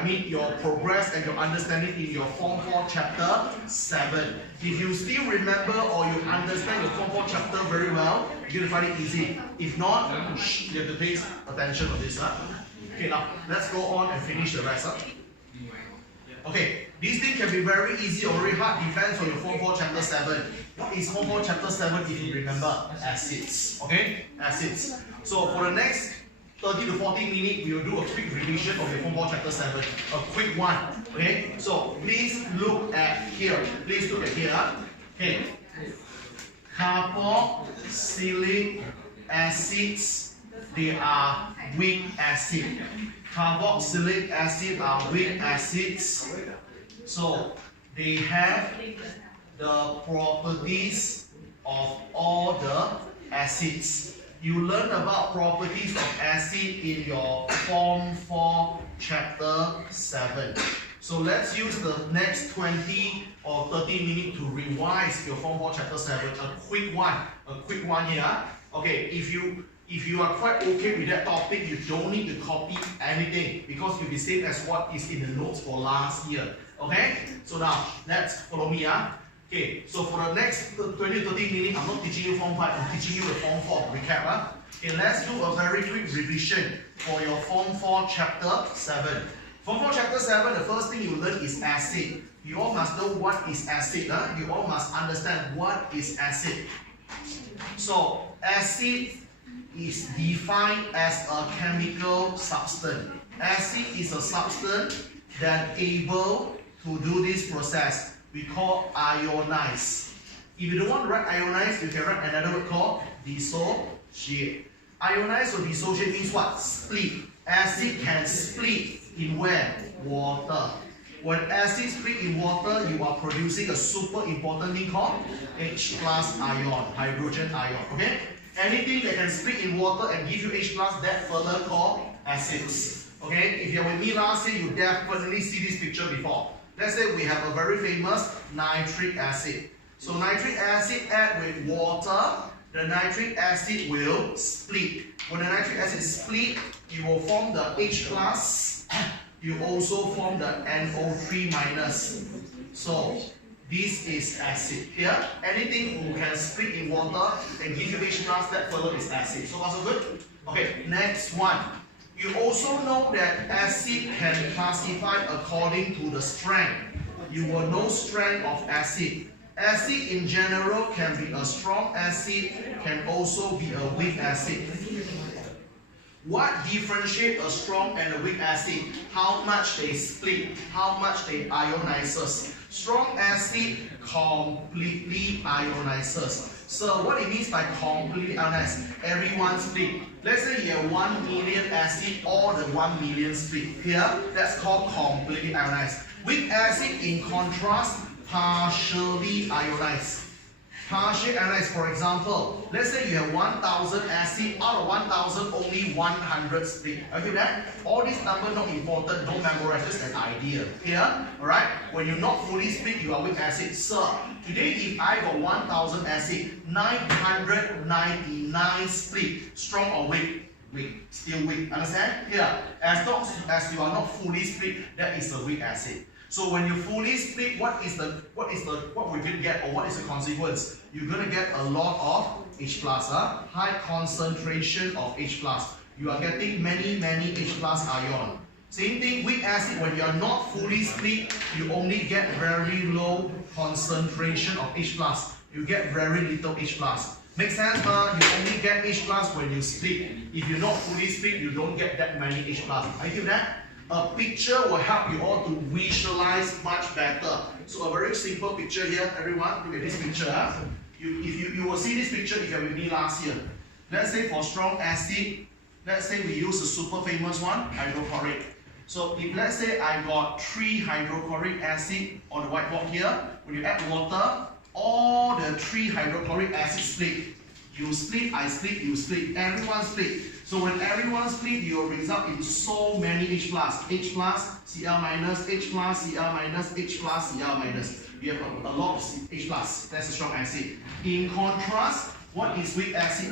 your progress and your understanding in your Form 4 Chapter 7. If you still remember or you understand your Form 4 chapter very well, you're going to find it easy. If not, you have to pay attention to this. Okay, now let's go on and finish the rest. Okay, this thing can be very easy or very hard, depends on your Form 4 Chapter 7. What is Form 4 Chapter 7 if you remember? Acids. Okay, acids. So for the next 30 to 40 minutes, we will do a quick revision of your Form 4 Chapter 7. A quick one. Okay? So please look at here. Please look at here. Okay. Carboxylic acids, they are weak acid. Carboxylic acid are weak acids. So they have the properties of all the acids. You learn about properties of acid in your Form 4 Chapter 7. So let's use the next 20 or 30 minutes to revise your Form 4 Chapter 7. A quick one here. Okay, if you are quite okay with that topic, you don't need to copy anything because you'll be same as what is in the notes for last year. Okay? So now, let's follow me. Okay, so for the next 20-30 minutes, I'm not teaching you Form 5, I'm teaching you the Form 4 recap. Okay, let's do a very quick revision for your Form 4 Chapter 7. Form 4 Chapter 7, the first thing you learn is acid. You all must know what is acid. You all must understand what is acid. So acid is defined as a chemical substance. Acid is a substance that able to do this process. We call ionize. If you don't want to write ionize, you can write another word called dissociate. Ionize or dissociate means what? Split. Acid can split in where? Water. When acid split in water, you are producing a super important thing called H plus ion, hydrogen ion. Okay? Anything that can split in water and give you H plus, that further called acids. Okay? If you're with me last year, you definitely see this picture before. Let's say we have a very famous nitric acid. So nitric acid add with water, the nitric acid will split. When the nitric acid split, you will form the H plus. You also form the NO3 minus. So this is acid. Here, anything who can split in water and give you H plus, that further is acid. So far so good? Okay, next one. You also know that acid can classify according to the strength. You will know strength of acid. Acid in general can be a strong acid, can also be a weak acid. What differentiates a strong and a weak acid? How much they split, how much they ionizes. Strong acid completely ionizes. So what it means by completely ionized? Everyone split. Let's say you have 1 million acid, all the 1 million split. Here, that's called completely ionized. Weak acid, in contrast, partially ionized. Partially ionized, for example, let's say you have 1000 acid, out of 1000 only 100 split. Okay, that? All these numbers not important, don't memorize, just an idea. Here, alright? When you're not fully split, you are weak acid. Sir, today if I got 1000 acid, 999 split, strong or weak? Weak, still weak. Understand? Here, as long as you are not fully split, that is a weak acid. So when you fully split, what we will get, or what is the consequence? You're gonna get a lot of H plus, high concentration of H plus. You are getting many H plus ion. Same thing, weak acid, when you are not fully split, you only get very low concentration of H plus. You get very little H plus. Make sense, huh? You only get H plus when you split. If you're not fully split, you don't get that many H plus. I feel that? A picture will help you all to visualize much better. So a very simple picture here, everyone. Look at this picture. Huh? You will see this picture if you were with me last year. Let's say for strong acid, let's say we use the super famous one, hydrochloric. So if let's say I got 3 hydrochloric acid on the whiteboard here, when you add water, all the 3 hydrochloric acid split. You split, I split, you split, everyone split. So when everyone split, you will result in so many H plus, Cl minus, H plus, Cl minus, H plus, Cl minus. You have a lot of H plus. That's a strong acid. In contrast, what is weak acid?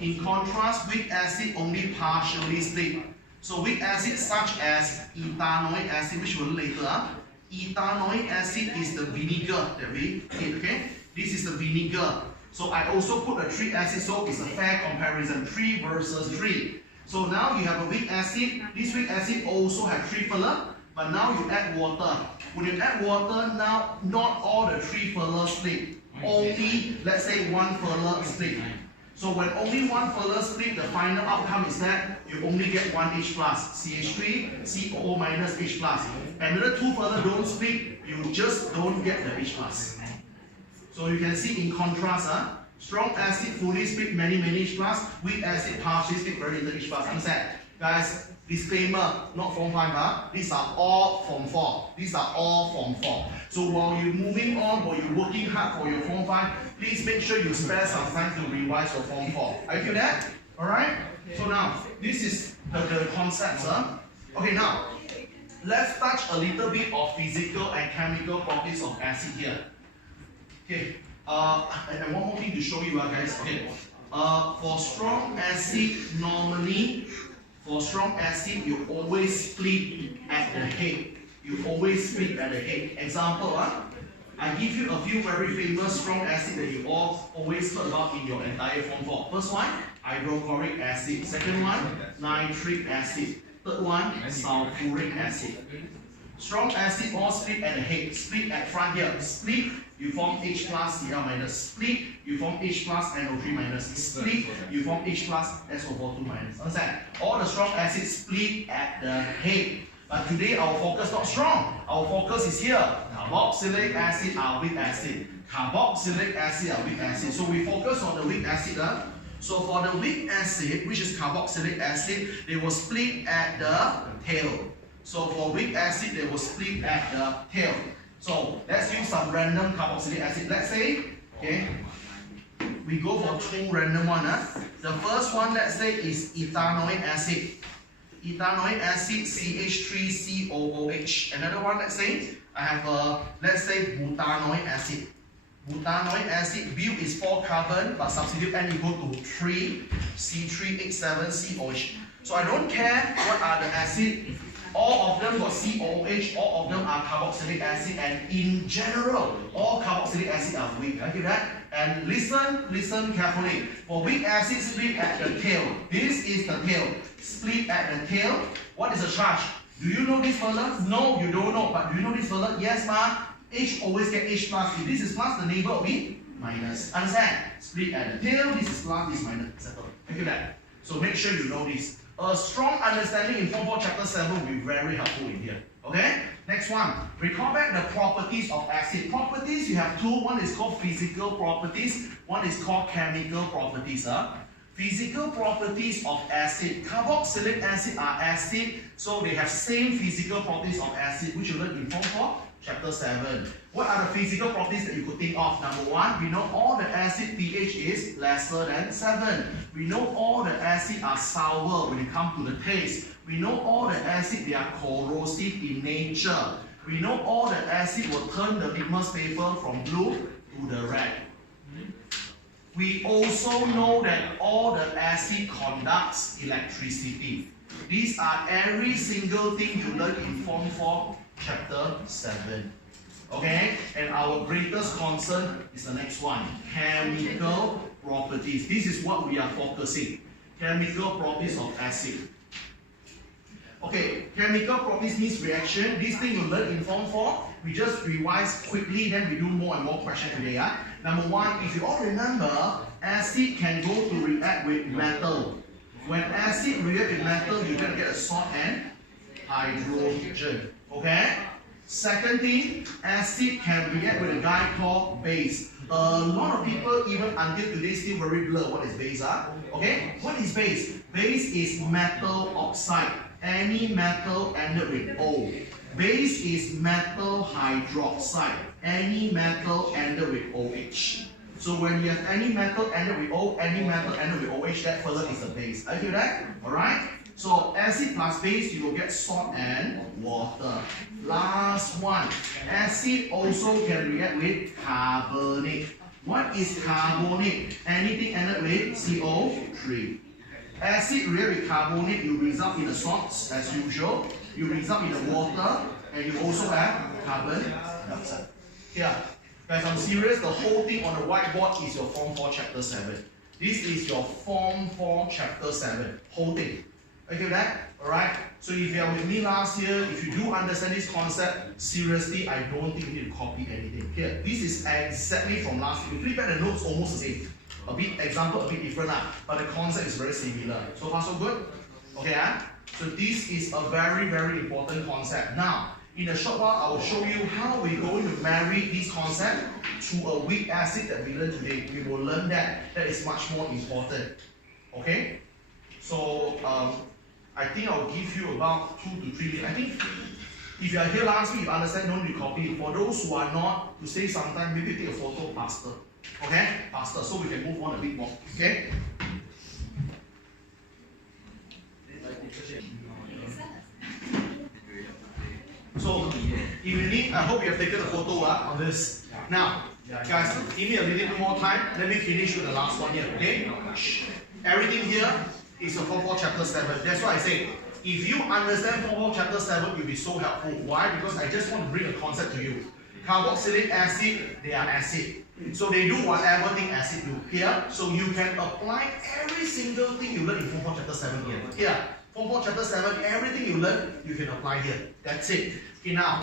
In contrast, weak acid only partially split. So weak acid such as ethanoic acid, which we'll later. Ethanoic acid is the vinegar that we eat. Okay, this is the vinegar. So I also put a 3 acid, so it's a fair comparison, 3 versus 3. So now you have a weak acid. This weak acid also have 3 filler, but now you add water. When you add water, now not all the 3 filler split. Only, let's say, 1 filler split. So when only 1 filler split, the final outcome is that you only get 1 H plus, CH3, COO minus H plus. Another 2 filler don't split, you just don't get the H plus. So you can see in contrast, strong acid fully split many H plus, weak acid partially split very little H plus. Understand? Guys, disclaimer, not form 5, these are all form 4. These are all form 4. So while you're moving on, while you're working hard for your form 5, please make sure you spare some time to revise your form 4. Are you that? Alright? So now, this is the concepts. Okay, now, let's touch a little bit of physical and chemical properties of acid here. Okay, and one more thing to show you guys. Okay, for strong acid, normally, for strong acid, you always split at the head. You always split at the head. Example, I give you a few very famous strong acid that you all always heard about in your entire form 4. First one, hydrochloric acid. Second one, nitric acid. Third one, sulfuric acid. Strong acid all split at the head, split at front here. Split, you form H plus Cl minus. Split, you form H plus NO3 minus. Split, you form H plus SO42 minus. Understand? All the strong acids split at the head. But today our focus not strong. Our focus is here. Carboxylic acid are weak acid. Carboxylic acid are weak acid. So we focus on the weak acid. So for the weak acid, which is carboxylic acid, they will split at the tail. So for weak acid, they will split at the tail. So let's use some random carboxylic acid. Let's say, okay, we go for two random ones. The first one, let's say, is ethanoic acid. Ethanoic acid CH3COOH. Another one, let's say, I have let's say butanoic acid. Butanoic acid, build is 4 carbon, but substitute N equal to 3, C3H7COH. So I don't care what are the acid, all of them got COH, all of them are carboxylic acid, and in general, all carboxylic acid are weak. I get that? And listen carefully. For weak acid, split at the tail. This is the tail. Split at the tail. What is the charge? Do you know this fella? No, you don't know. But do you know this fella? Yes, ma. H always get H plus. If this is plus, the neighbor will be minus. Understand? Split at the tail. This is plus, this is minus. Settle. Thank you, that. So make sure you know this. A strong understanding in Form 4 Chapter 7 will be very helpful in here. Okay? Next one. Recall back the properties of acid. Properties, you have two. One is called physical properties. One is called chemical properties. Physical properties of acid. Carboxylic acid are acid, so they have same physical properties of acid, which you learn in Form 4 Chapter 7. What are the physical properties that you could think of? Number one, we know all the acid pH is lesser than 7. We know all the acid are sour when it comes to the taste. We know all the acid, they are corrosive in nature. We know all the acid will turn the litmus paper from blue to the red. We also know that all the acid conducts electricity. These are every single thing you learn in Form 4 Chapter 7. Okay? And our greatest concern is the next one. Chemical properties. This is what we are focusing. Chemical properties of acid. Okay, chemical properties means reaction. This thing you learn in Form 4. We just revise quickly, then we do more and more questions today. Number one, if you all remember, acid can go to react with metal. When acid react with metal, you're going to get a salt and hydrogen. Okay? Second thing, acid can react with a guy called base. A lot of people, even until today, still very blur what is base. Okay? What is base? Base is metal oxide. Any metal ended with O. Base is metal hydroxide. Any metal ended with OH. So when you have any metal ended with O, any metal ended with OH, that further is the base. I hear that? Alright? So acid plus base, you will get salt and water. Last one. Acid also can react with carbonate. What is carbonate? Anything ended with CO3. Acid react with carbonate, you result in the salts as usual. You result in the water, and you also have carbon dioxide. Here, guys, I'm serious. The whole thing on the whiteboard is your Form 4 Chapter 7. This is your Form 4 Chapter 7. Whole thing. Okay, that? Alright? So if you are with me last year, if you do understand this concept, seriously, I don't think you need to copy anything. Here, this is exactly from last year. If you flip back the notes, almost the same. A bit example, a bit different, but the concept is very similar. So far, so good? Okay, so this is a very, very important concept. Now, in a short while, I will show you how we're going to marry this concept to a weak acid that we learned today. We will learn that. That is much more important. Okay? So, I think I'll give you about 2 to 3 minutes. I think if you are here last week, you understand, don't recopy. For those who are not, to save some time, maybe take a photo faster. Okay? Faster, so we can move on a bit more. Okay? So, if you need, I hope you have taken a photo on this. Now, guys, give me a little bit more time. Let me finish with the last one here. Okay? Everything here is a Form 4 Chapter 7. That's why I say, if you understand Form 4 Chapter 7, it will be so helpful. Why? Because I just want to bring a concept to you. Carboxylic acid, they are acid. So they do whatever thing acid do here. So you can apply every single thing you learn in Form 4 Chapter 7 here. Here, Form 4 Chapter 7, everything you learn, you can apply here. That's it. Okay, now,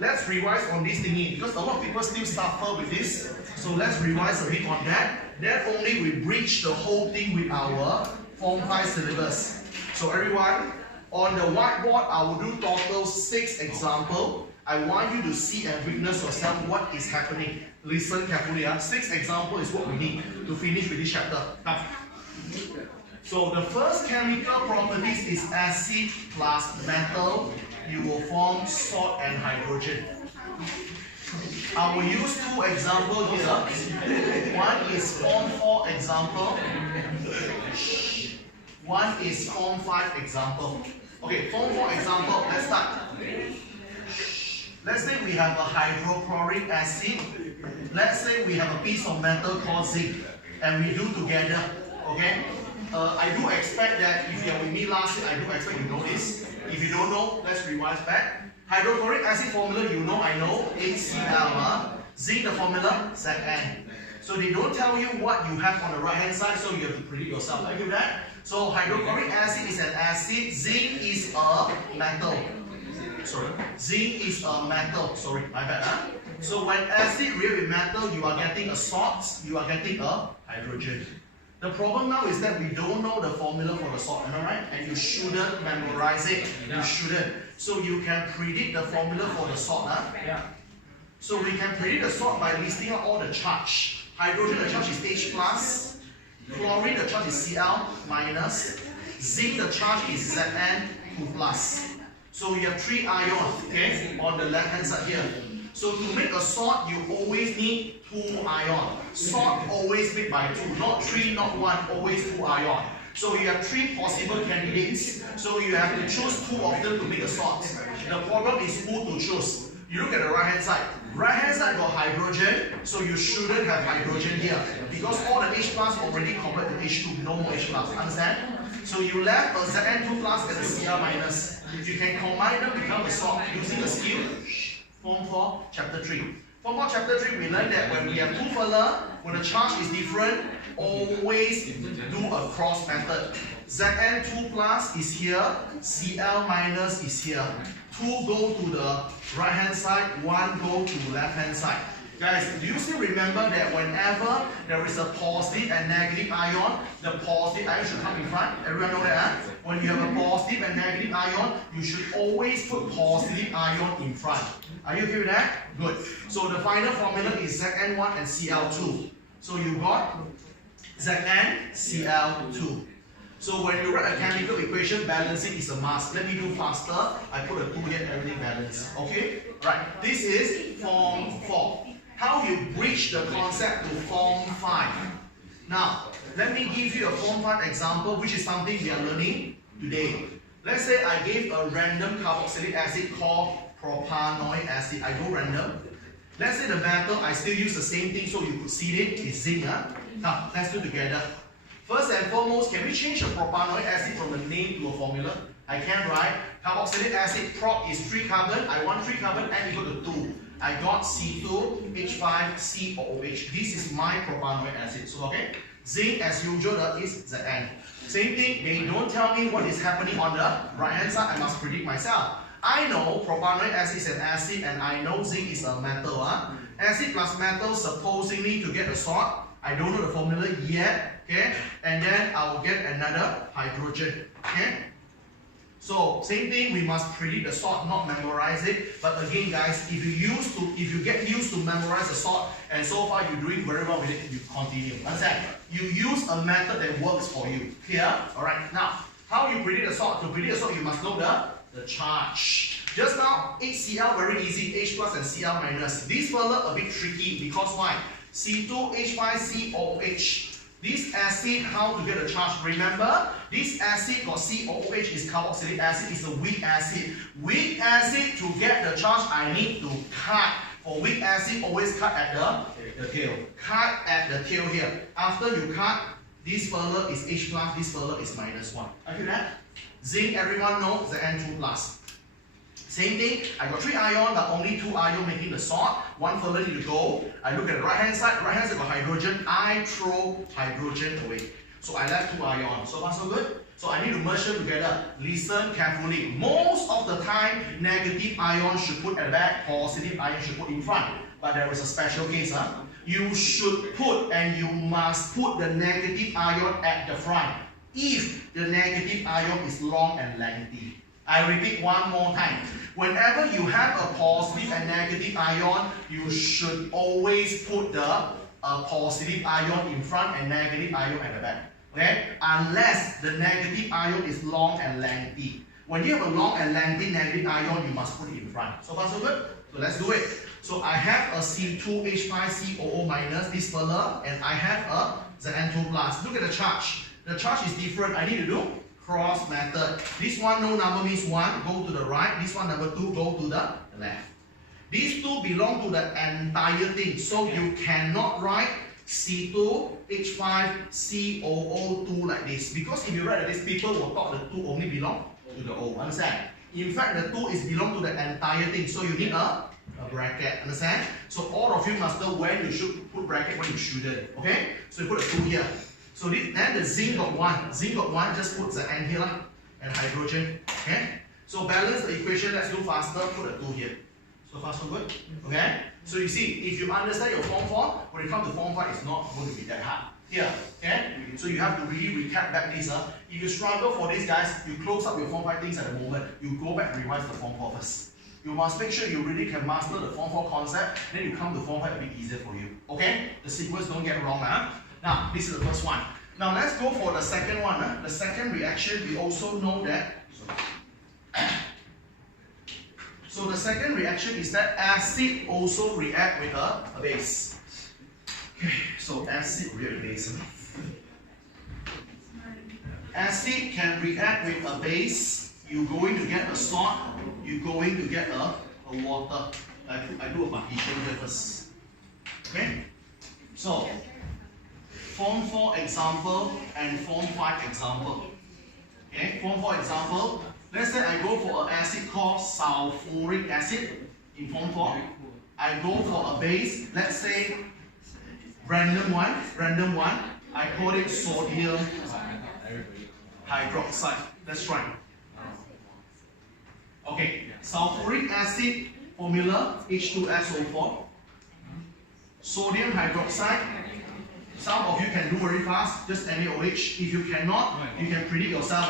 let's revise on this thingy because a lot of people still suffer with this. So let's revise a bit on that. Then only we breach the whole thing with our Form 5 syllabus. So everyone, on the whiteboard, I will do total 6 examples. I want you to see and witness yourself what is happening. Listen carefully. 6 examples is what we need to finish with this chapter. Now, so the first chemical properties is acid plus metal. You will form salt and hydrogen. I will use 2 examples here. One is Form 4 example. One is Form 5 example. Okay, Form 4 example, let's start. Let's say we have a hydrochloric acid. Let's say we have a piece of metal called zinc. And we do together. Okay? I do expect that if you are with me last year, I do expect you know this. If you don't know, let's revise back. Hydrochloric acid formula, you know, I know, HCl. Zinc, the formula, Zn. So they don't tell you what you have on the right hand side, so you have to predict yourself. Like that. So hydrochloric acid is an acid, zinc is a metal. Sorry, zinc is a metal. Sorry, my bad. Huh? So when acid react with metal, you are getting a salt, you are getting a hydrogen. The problem now is that we don't know the formula for the salt, am I right? And you shouldn't memorize it. You shouldn't. So you can predict the formula for the salt. Huh? Yeah. So we can predict the salt by listing out all the charge. Hydrogen, the charge is H plus. Chlorine, the charge is Cl minus. Zinc, the charge is Zn 2 plus. So you have 3 ions, okay, on the left hand side here. So to make a salt, you always need 2 ions. Salt always made by 2, not 3, not 1, always 2 ions. So you have 3 possible candidates. So you have to choose 2 of them to make a salt. The problem is who to choose. You look at the right hand side. Right hand side got hydrogen, so you shouldn't have hydrogen here. Because all the H plus already converted to H2, no more H plus. Understand? So you left a Zn2 plus and a Cl minus. You can combine them, become a salt using a skill. Form 4, chapter 3. Form 4, chapter 3, we learned that when we have 2 fella, when the charge is different, always do a cross method. Zn2 plus is here, Cl minus is here. 2 go to the right hand side, 1 go to left hand side. Guys, do you still remember that whenever there is a positive and negative ion, the positive ion should come in front? Everyone know that? Huh? When you have a positive and negative ion, you should always put positive ion in front. Are you okay with that? Good. So the final formula is Zn1 and Cl2. So you got Zn, Cl2. So when you write a chemical equation, balancing is a must. Let me do faster. I put a 2 here, everything balanced. Okay? Right. This is Form 4. How you bridge the concept to Form 5. Now, let me give you a Form 5 example, which is something we are learning today. Let's say I gave a random carboxylic acid called propanoic acid. I go random. Let's say the metal, I still use the same thing so you could see it, is zinc. Now, let's do it together. First and foremost, can we change the propanoic acid from a name to a formula? I can, right? Carboxylic acid, prop is 3 carbon. I want 3 carbon, N equal to 2. I got C2H5COOH. This is my propanoic acid. So, okay? Zinc, as usual, is Zn. Same thing, they don't tell me what is happening on the right hand side. I must predict myself. I know propanoic acid is an acid, and I know zinc is a metal. Acid plus metal, supposedly to get a salt. I don't know the formula yet, okay? And then I will get another hydrogen, okay? So same thing, we must predict the salt, not memorize it. But again, guys, if you get used to memorize the salt, and so far you're doing very well with it, you continue. Understand? You use a method that works for you. Clear? All right. Now, how you predict the salt? To predict the salt, you must know the charge. Just now, HCl very easy, H plus and Cl minus. This fella a bit tricky because why? C2H5COOH. This acid, how to get a charge? Remember, this acid got COOH is carboxylic acid, it's a weak acid. Weak acid, to get the charge, I need to cut. For weak acid, always cut at the tail. Cut at the tail here. After you cut, this fella is H plus, this fella is minus 1. Okay, that? Zinc, everyone knows, Zn2 plus. Same thing, I got 3 ions, but only 2 ions making the salt. 1 further need to go. I look at the right hand side got hydrogen. I throw hydrogen away. So I left 2 ions. So far so good? So I need to merge them together. Listen carefully. Most of the time, negative ion should put at the back, positive ion should put in front. But there is a special case. You should put and you must put the negative ion at the front if the negative ion is long and lengthy. I repeat one more time. Whenever you have a positive and negative ion, you should always put the positive ion in front and negative ion at the back. Okay? Unless the negative ion is long and lengthy. When you have a long and lengthy negative ion, you must put it in front. So far so good? So let's do it. So I have a C2H5COO minus, this fella, and I have a Zn2 plus. Look at the charge. The charge is different. I need to do cross method. This one no number means 1, go to the right. This one number 2, go to the left. These two belong to the entire thing. So you cannot write C2H5COO2 like this. Because if you write like this, people will thought the 2 only belong to the O. Understand? In fact, the 2 is belong to the entire thing. So you need a bracket. Understand? So all of you must know when you should put bracket, when you shouldn't. Okay? So you put a 2 here. So then the zinc got 1. Zinc got 1, just put the N here and hydrogen. Okay? So balance the equation, let's do faster, put a 2 here. So far so good? Okay? So you see, if you understand your form 4, when you come to form 5, it's not going to be that hard. Here, okay? So you have to really recap back this. If you struggle for this, guys, you close up your form 5 things at the moment, you go back and revise the form 4 first. You must make sure you really can master the form 4 concept, then you come to form 5 a bit easier for you. Okay? The sequence don't get wrong. Now, this is the first one. Now let's go for the second one. The second reaction, we also know that. So the second reaction is that acid also react with a base. Okay, so acid react with base. Acid can react with a base. You're going to get a salt. You're going to get a water. I do a partition here first. Okay? So, Form 4 example and Form 5 example. Okay? Form 4 example. Let's say I go for an acid called sulfuric acid in Form 4. I go for a base, let's say random one. I call it sodium hydroxide. Let's try. Okay, sulfuric acid formula H2SO4. Sodium hydroxide. Some of you can do very fast, just NaOH. If you cannot, you can predict yourself.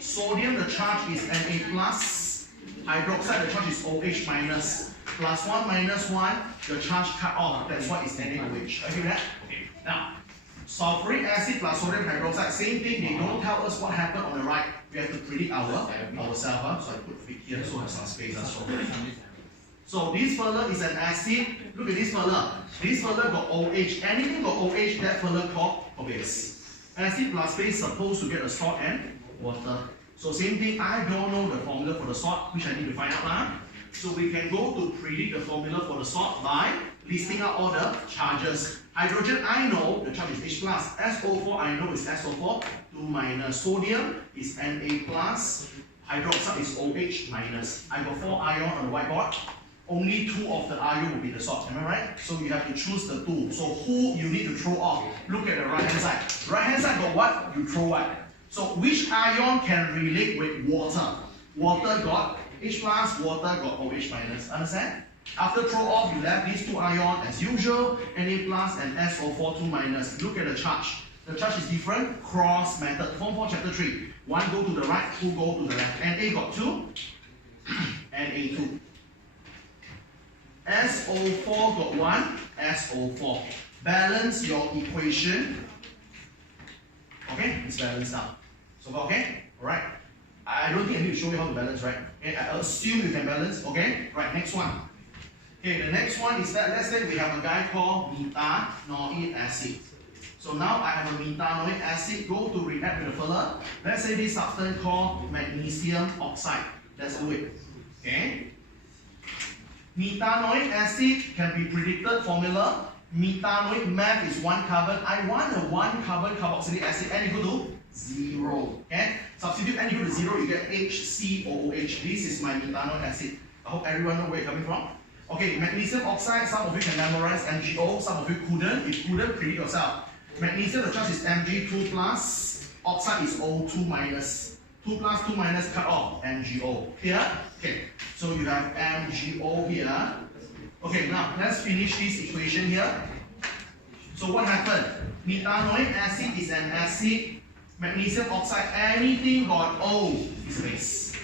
Sodium, the charge is Na plus. Hydroxide, the charge is OH minus. Plus 1 minus 1, the charge cut off. That's why it's NaOH. Okay, that? Okay. Now, sulfuric acid plus sodium hydroxide, same thing. They don't tell us what happened on the right. We have to predict ourselves. So I put fit here so I have some space. So this fella is an acid. Look at this fella. This fella got OH. Anything got OH, that fella called a base. Acid plus base supposed to get a salt and water. So same thing, I don't know the formula for the salt, which I need to find out. So we can go to predict the formula for the salt by listing out all the charges. Hydrogen, I know the charge is H plus. SO4, I know is SO4. 2 minus. Sodium is Na plus. Hydroxide is OH minus. I got 4 ion on the whiteboard. Only 2 of the ion will be the salt, am I right? So you have to choose the 2. So who you need to throw off? Look at the right hand side. Right hand side got what? You throw what? So which ion can relate with water? Water got H plus, water got OH minus. Understand? After throw off, you left these 2 ions as usual, Na plus and SO4 2 minus. Look at the charge. The charge is different. Cross method. Form 4 chapter 3. 1 go to the right, 2 go to the left. Na got 2, Na2. SO4 got 1, SO4. Balance your equation. Okay, it's balanced out. So okay? Alright. I don't think I need to show you how to balance, right? Okay, I assume you can balance. Okay? Right, next one. Okay, the next one is that let's say we have a guy called methanoic acid. So now I have a methanoic acid, go to react with the fella. Let's say this substance called magnesium oxide. Let's do it. Okay? Methanoic acid can be predicted formula. Methanoic meth is 1 carbon. I want a 1 carbon carboxylic acid n equal to 0. Okay? Substitute n equal to 0, you get HCOOH. This is my methanoic acid. I hope everyone knows where it's coming from. Okay, magnesium oxide, some of you can memorize MgO, some of you couldn't. If you couldn't, predict yourself. Magnesium, the charge is Mg2 plus. Oxide is O2 minus. 2 plus 2 minus cut off, MgO. Here? Okay. So you have MgO here. Okay, now let's finish this equation here. So what happened? Methanoic acid is an acid. Magnesium oxide, anything got O is base.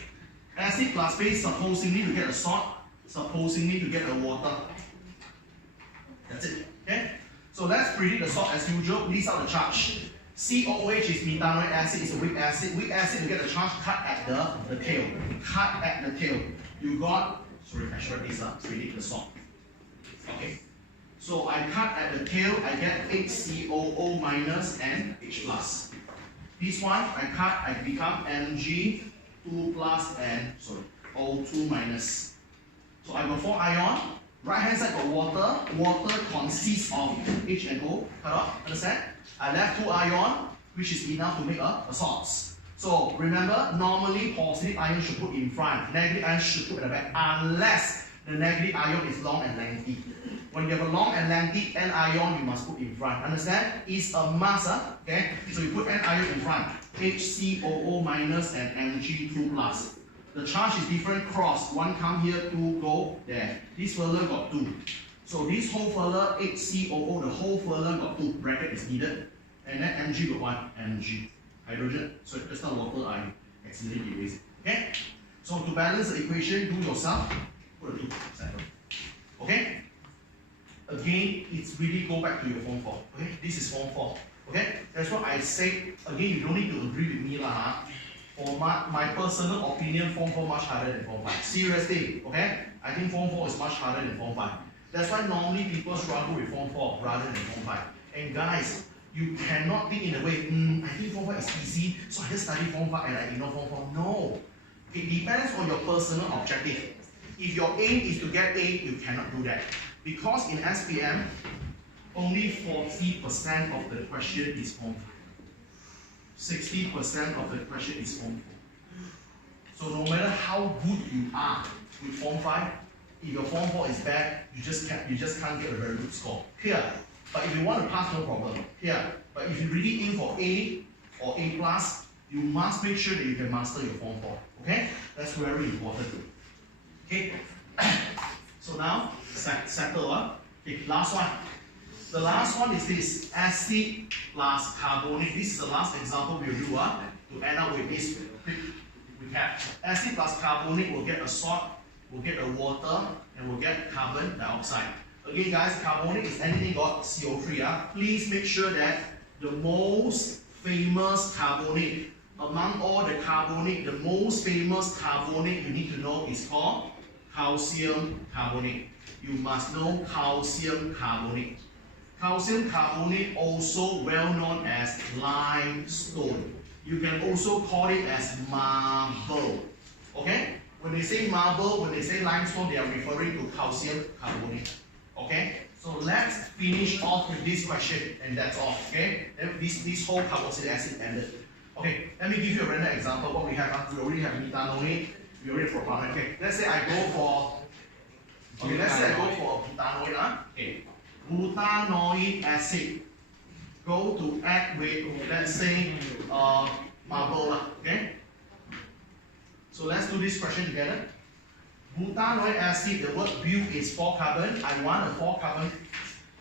Acid plus base, supposingly to get a salt, supposingly to get a water. That's it. Okay? So let's predict the salt as usual. List out the charge. COOH is methanoic acid, it's a weak acid. Weak acid, you get the charge cut at the tail. Cut at the tail. You got, sorry, I should write this up, predict the salt. Okay. So I cut at the tail, I get HCOO minus and H plus. This one, I cut, I become Mg2 plus and, sorry, O2 minus. So I got 4 ion. Right hand side got water. Water consists of H and O. Cut off, understand? I left 2 ion, which is enough to make a salt. So remember, normally positive ion should put in front, negative ion should put at the back, unless the negative ion is long and lengthy. When you have a long and lengthy N ion, you must put in front. Understand? It's a must, okay? So you put N ion in front, HCOO minus and Mg2 plus. The charge is different cross. One come here, 2 go there. This further got 2. So this whole further HCOO, the whole further got 2. Bracket is needed. And then Mg got 1, Mg. Hydrogen. So it's not water, I accidentally erase it. Okay? So to balance the equation, do yourself. Put a 2. Settle. Okay? Again, it's really go back to your form 4. Okay? This is form 4. Okay? That's what I say. Again, you don't need to agree with me lah. For my personal opinion, form 4 much harder than form 5. Seriously, okay? I think form 4 is much harder than form 5. That's why normally people struggle with form 4 rather than form 5. And guys, you cannot think in a way, I think form 5 is easy, so I just study form 5 and I ignore form 4. No. It depends on your personal objective. If your aim is to get A, you cannot do that. Because in SPM, only 40% of the question is form 5. 60% of the question is form 4. So no matter how good you are with form 5, if your form 4 is bad, you just can't get a very good score. Here. But if you want to pass, no problem. Here. But if you really aim for A or A plus, you must make sure that you can master your form 4. Okay? That's very important. Okay? So now, settle. Okay, last one. The last one is this, acid plus carbonic. This is the last example we'll do to end up with this recap. Acid plus carbonic will get a salt, will get a water, and will get carbon dioxide. Again guys, carbonic is anything got CO3. Please make sure that the most famous carbonic, among all the carbonic, the most famous carbonic you need to know is called calcium carbonate. You must know calcium carbonate. Calcium carbonate also well known as limestone. You can also call it as marble. Okay? When they say marble, when they say limestone, they are referring to calcium carbonate. Okay? So let's finish off with this question, and that's all. Okay? Then this whole carboxylic acid ended. Okay, let me give you a random example. What we have, we already have methanoate, we already have propanoate. Okay, let's say I go for a butanoate. Okay. Butanoic acid go to add with, let's say, marble. Okay? So let's do this question together. Butanoic acid, the word bu is 4 carbon. I want a 4 carbon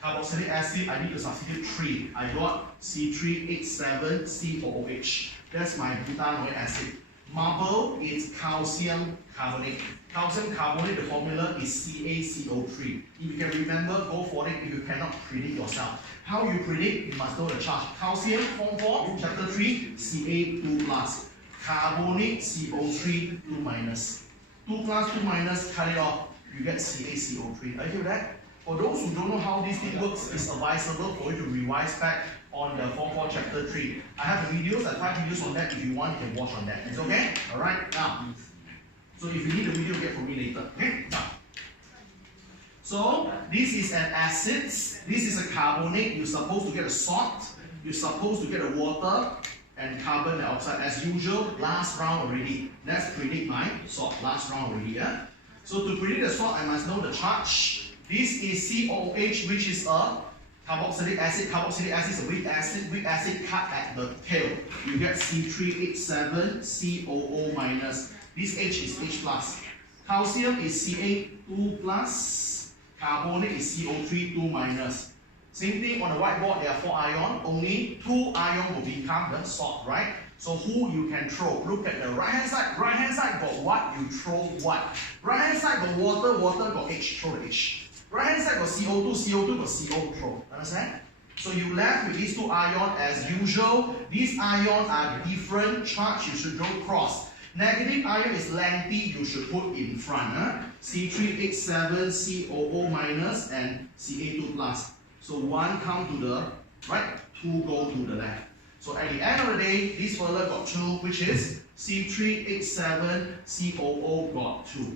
carboxylic acid. I need to substitute 3. I got C3H7COOH. That's my butanoic acid. Marble is calcium carbonate. Calcium carbonate, the formula is CaCO3. If you can remember, go for it. If you cannot, predict yourself. How you predict? You must know the charge. Calcium, form 4, chapter 3, Ca2 plus. Carbonic, CO3, 2 minus. 2 plus, 2 minus, cut it off. You get CaCO3. Are you hear that? For those who don't know how this thing works, it's advisable for you to revise back on the form 4 chapter 3. I have the videos, I have 5 videos on that. If you want, you can watch on that. It's okay? Alright, now. So if you need the video, get from me later. Okay? Now. So this is an acid, this is a carbonate. You're supposed to get a salt, you're supposed to get a water and carbon dioxide. As usual, last round already. Let's predict my salt. Last round already. Yeah? So to predict the salt, I must know the charge. This is COOH, which is a Carboxylic acid is a weak acid cut at the tail. You get C3H7COO minus. This H is H plus. Calcium is Ca2 plus. Carbonate is CO3 2 minus. Same thing on the whiteboard, there are 4 ions, only 2 ions will become the salt, right? So who you can throw? Look at the right hand side. Right hand side got what? You throw what? Right hand side got water got H, throw the H. Right hand side got CO2 got CO, throw. Understand? So you left with these 2 ions as usual. These ions are different charge, you should draw cross. Negative ion is lengthy, you should put in front. C3H7COO minus and Ca2 plus. So 1 come to the right, 2 go to the left. So at the end of the day, this fella got 2, which is C3H7COO got 2.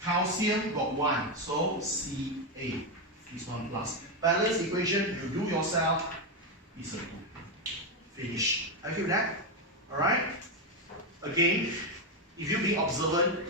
Calcium got 1, so Ca, this one plus. Balance equation, you do yourself, is a 2. Finish. Are you with that? Alright? Again, if you're being observant,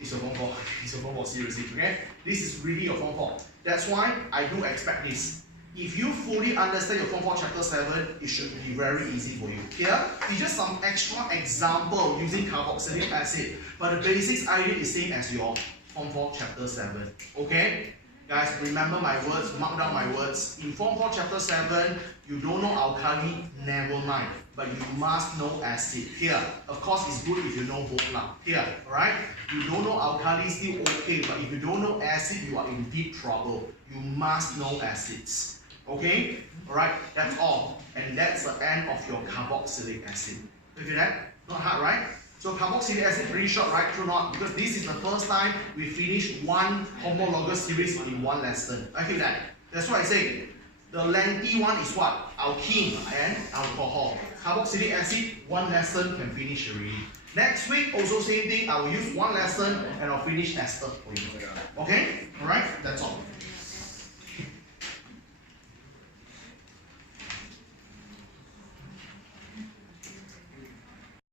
it's a Form 4. It's a Form 4, seriously, okay? This is really a Form 4. That's why I do expect this. If you fully understand your Form 4 Chapter 7, it should be very easy for you. Here, it's just some extra example using carboxylic acid. But the basics idea is same as your Form 4 Chapter 7. Okay? Guys, remember my words, mark down my words. In Form 4 Chapter 7, you don't know alkali, never mind. But you must know acid. Here, of course, it's good if you know both now. Here, alright? You don't know alkali, still okay. But if you don't know acid, you are in deep trouble. You must know acids. Okay? Alright, that's all. And that's the end of your carboxylic acid. Okay, that? Not hard, right? So carboxylic acid pretty short, right? True not? Because this is the first time we finish one homologous series in one lesson. Okay, that? That's why I say the lengthy one is what? Alkene and alcohol. Carboxylic acid, one lesson can finish already. Next week, also same thing. I will use one lesson and I'll finish ester for you. Okay? Alright? That's all.